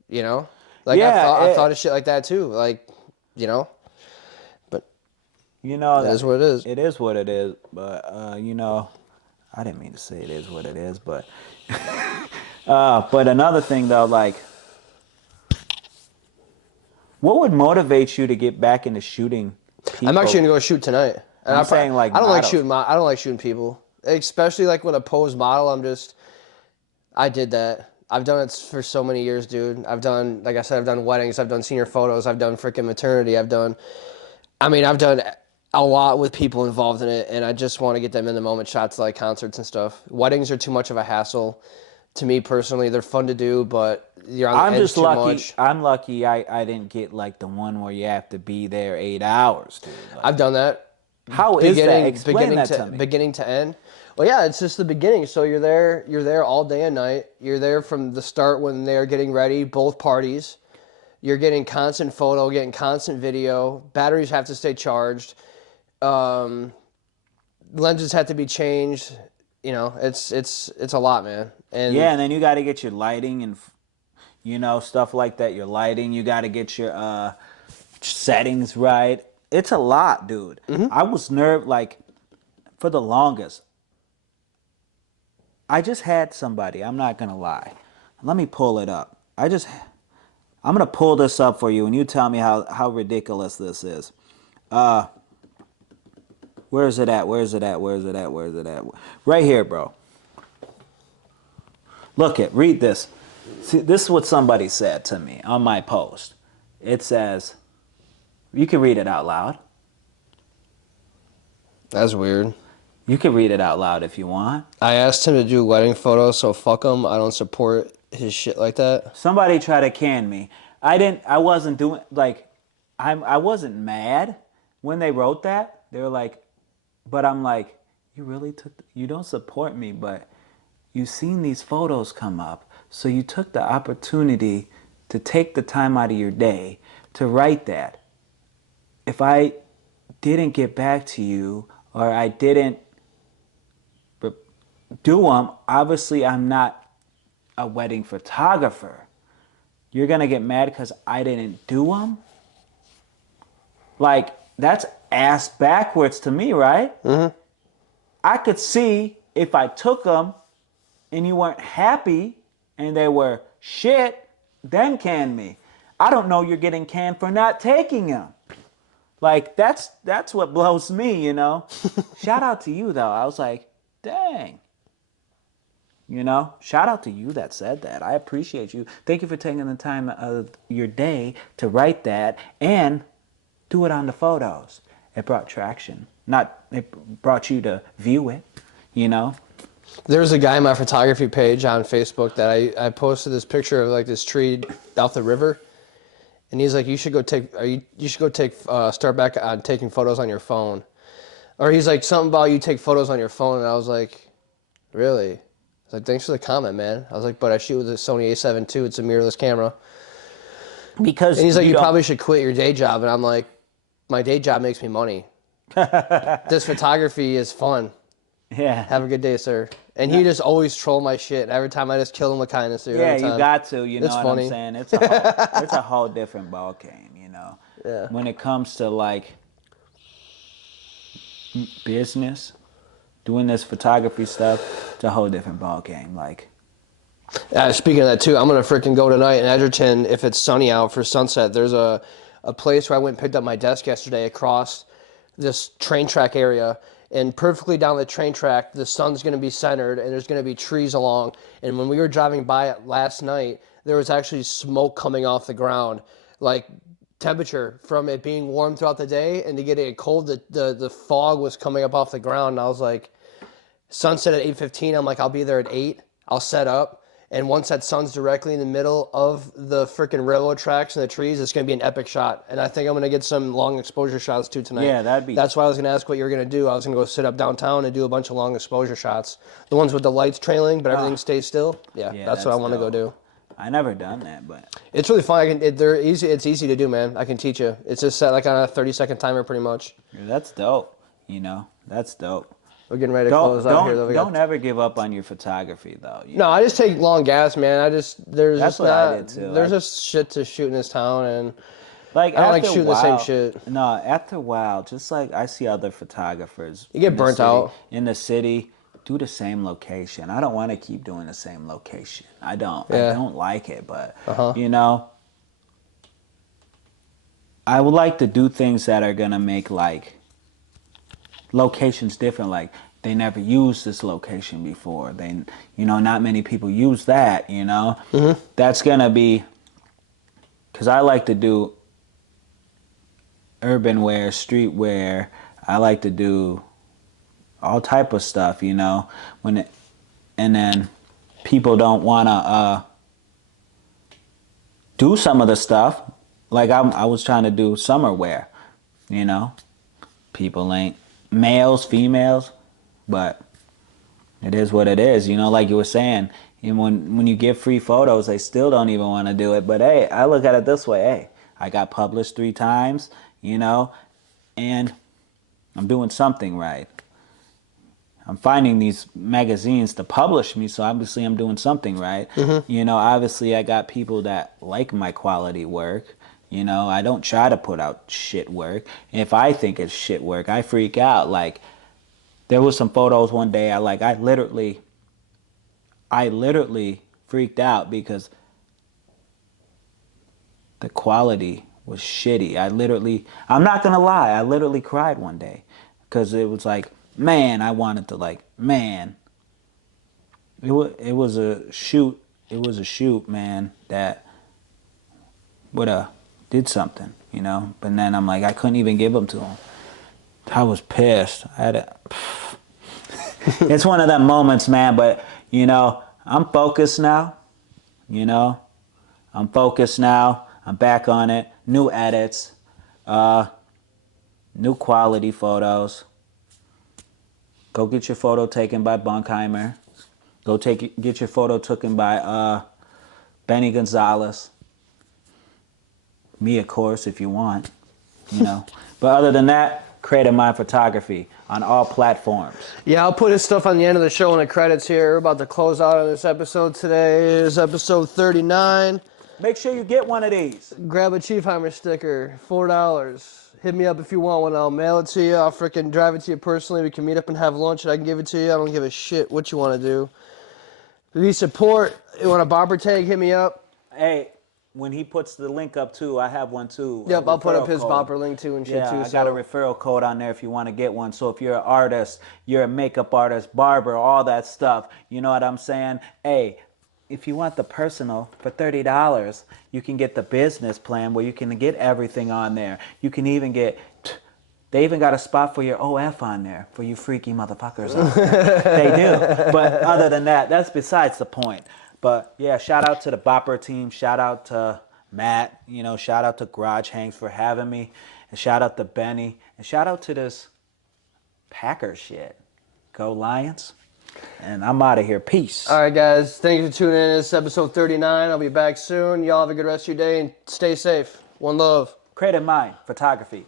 You know, like Yeah, I thought of shit like that too. Like, you know, but it is that what it is. it is what it is, but I didn't mean to say it is what it is, but but another thing though, like what would motivate you to get back into shooting I'm actually people? gonna go shoot tonight, and I'm saying like I don't like models. shooting. I don't like shooting people, especially like with a posed model. I did that. I've done it for so many years, dude. I've done, like I said, I've done weddings, I've done senior photos, I've done freaking maternity, I've done a lot with people involved in it, and I just want to get them in the moment shots like concerts and stuff. Weddings are too much of a hassle to me personally. They're fun to do, but you're on the I'm edge just too lucky. much. I'm lucky I didn't get like the one where you have to be there 8 hours, dude. I've Like, done that. how is that? Explain that to me. Beginning to end. Well, yeah, it's just the beginning. So you're there all day and night. You're there from the start when they're getting ready, both parties. You're getting constant photo, getting constant video. Batteries have to stay charged. Um, Lenses have to be changed. It's a lot, man. And Yeah, and then you got to get your lighting and stuff like that. Your lighting, you got to get your settings right. It's a lot, dude. I was nerve like for the longest. I just had somebody. I'm not gonna lie. Let me pull it up. I'm gonna pull this up for you, and you tell me how ridiculous this is. Where is it at? Where is it at? Where is it at? Where is it at? Right here, bro. Read this. See, this is what somebody said to me on my post. It says, you can read it out loud. that's weird. You can read it out loud if you want. I asked him to do wedding photos, so fuck him. I don't support his shit like that. Somebody tried to can me. I wasn't doing, like, I wasn't mad when they wrote that. They were like, but I'm like, you don't support me, but you've seen these photos come up. So you took the opportunity to take the time out of your day to write that. If I didn't get back to you or I didn't do them, obviously I'm not a wedding photographer. You're going to get mad because I didn't do them? Like, that's ass backwards to me, right? I could see if I took them and you weren't happy and they were shit, then can me. I don't know you're getting canned for not taking them. Like that's what blows me. Shout out to you though. I was like, dang. Shout out to you that said that. I appreciate you. Thank you for taking the time of your day to write that and do it on the photos. It brought traction. Not it brought you to view it. There's a guy on my photography page on Facebook that I posted this picture of like this tree off the river, and he's like, you should go take start back on taking photos on your phone, or he's like something about you take photos on your phone, and I was like, really? I was like, thanks for the comment, man. I was like, but I shoot with a Sony A7 II. It's a mirrorless camera. Because And he's like, you you don't probably should quit your day job, and I'm like, my day job makes me money. This photography is fun. yeah. Have a good day, sir. And he just always troll my shit. Every time I just kill him with kindness, dude. Yeah, Every you time. got to, you know It's what I'm funny. saying? It's a whole different ball game. Yeah. When it comes to like business, doing this photography stuff, it's a whole different ball game. Like, Speaking of that too, I'm gonna freaking go tonight in Edgerton if it's sunny out for sunset. There's a place where I went and picked up my desk yesterday across this train track area, and perfectly down the train track, the sun's gonna be centered, and there's gonna be trees along. And when we were driving by it last night, there was actually smoke coming off the ground, like temperature from it being warm throughout the day, and to get it cold, the fog was coming up off the ground. And I was like, sunset at 8:15. I'm like, I'll be there at 8. I'll set up. And once that sun's directly in the middle of the freaking railroad tracks and the trees, it's going to be an epic shot. And I think I'm going to get some long exposure shots too tonight. yeah, that'd be. That's why I was going to ask what you were going to do. I was going to go sit up downtown and do a bunch of long exposure shots. The ones with the lights trailing, but everything stays still. Yeah, that's what I want to go do. I never done that, but It's really fun. They're easy. It's easy to do, man. I can teach you. It's just set like on a 30-second timer pretty much. yeah, that's dope. That's dope. We're getting ready to close out here. Though. Don't ever give up on your photography, though. No, I just take long gas, man. There's That's just what not, I did too. There's just shit to shoot in this town, and Like, I don't like after a shooting the same while- shit. No, after a while, just like I see other photographers. You get in the burnt city- out. In the city, do the same location. I don't want to keep doing the same location. I don't. Yeah. I don't like it, but, I would like to do things that are going to make, like, locations different. Like, they never used this location before. Not many people use that, That's going to be, because I like to do urban wear, streetwear. I like to do all type of stuff, and then people don't want to do some of the stuff. Like I was trying to do summer wear, People ain't males, females, but it is what it is, Like you were saying, when you get free photos, they still don't even want to do it. But hey, I look at it this way: hey, I got published 3 times, and I'm doing something right. I'm finding these magazines to publish me, so obviously I'm doing something right. Obviously I got people that like my quality work. I don't try to put out shit work. If I think it's shit work, I freak out. Like, there was some photos one day I literally freaked out because the quality was shitty. I'm not gonna lie, I literally cried one day because it was like, man, I wanted to, like, man. It was a shoot. It was a shoot, man, that would have did something, But then I'm like, I couldn't even give them to him. I was pissed. It's one of them moments, man. But I'm focused now. I'm focused now. I'm back on it. New edits, new quality photos. Go get your photo taken by Bunkheimer. Go get your photo taken by Benny Gonzalez. Me, of course, if you want. But other than that, Creative Mind Photography on all platforms. Yeah, I'll put his stuff on the end of the show in the credits here. We're about to close out on this episode today. It is episode 39. Make sure you get one of these. Grab a Chiefheimer sticker, $4. Hit me up if you want one. I'll mail it to you. I'll freaking drive it to you personally. We can meet up and have lunch, and I can give it to you. I don't give a shit what you want to do. If you support, you want a bobber tag, hit me up. Hey, when he puts the link up too, I have one too. Yep, I'll put up his bopper link too and shit too. I got a referral code on there if you want to get one. So if you're an artist, you're a makeup artist, barber, all that stuff, you know what I'm saying? Hey, if you want the personal for $30, you can get the business plan where you can get everything on there. You can even get, they even got a spot for your OF on there for you freaky motherfuckers out there. They do. But other than that, that's besides the point. But yeah, shout out to the Bopper team. Shout out to Matt. Shout out to Garage Hanks for having me. And shout out to Benny. And shout out to this Packer shit. Go Lions. And I'm out of here. Peace. All right, guys. Thank you for tuning in. This is episode 39. I'll be back soon. Y'all have a good rest of your day and stay safe. One love. Creative Mind Photography.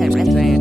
Everything.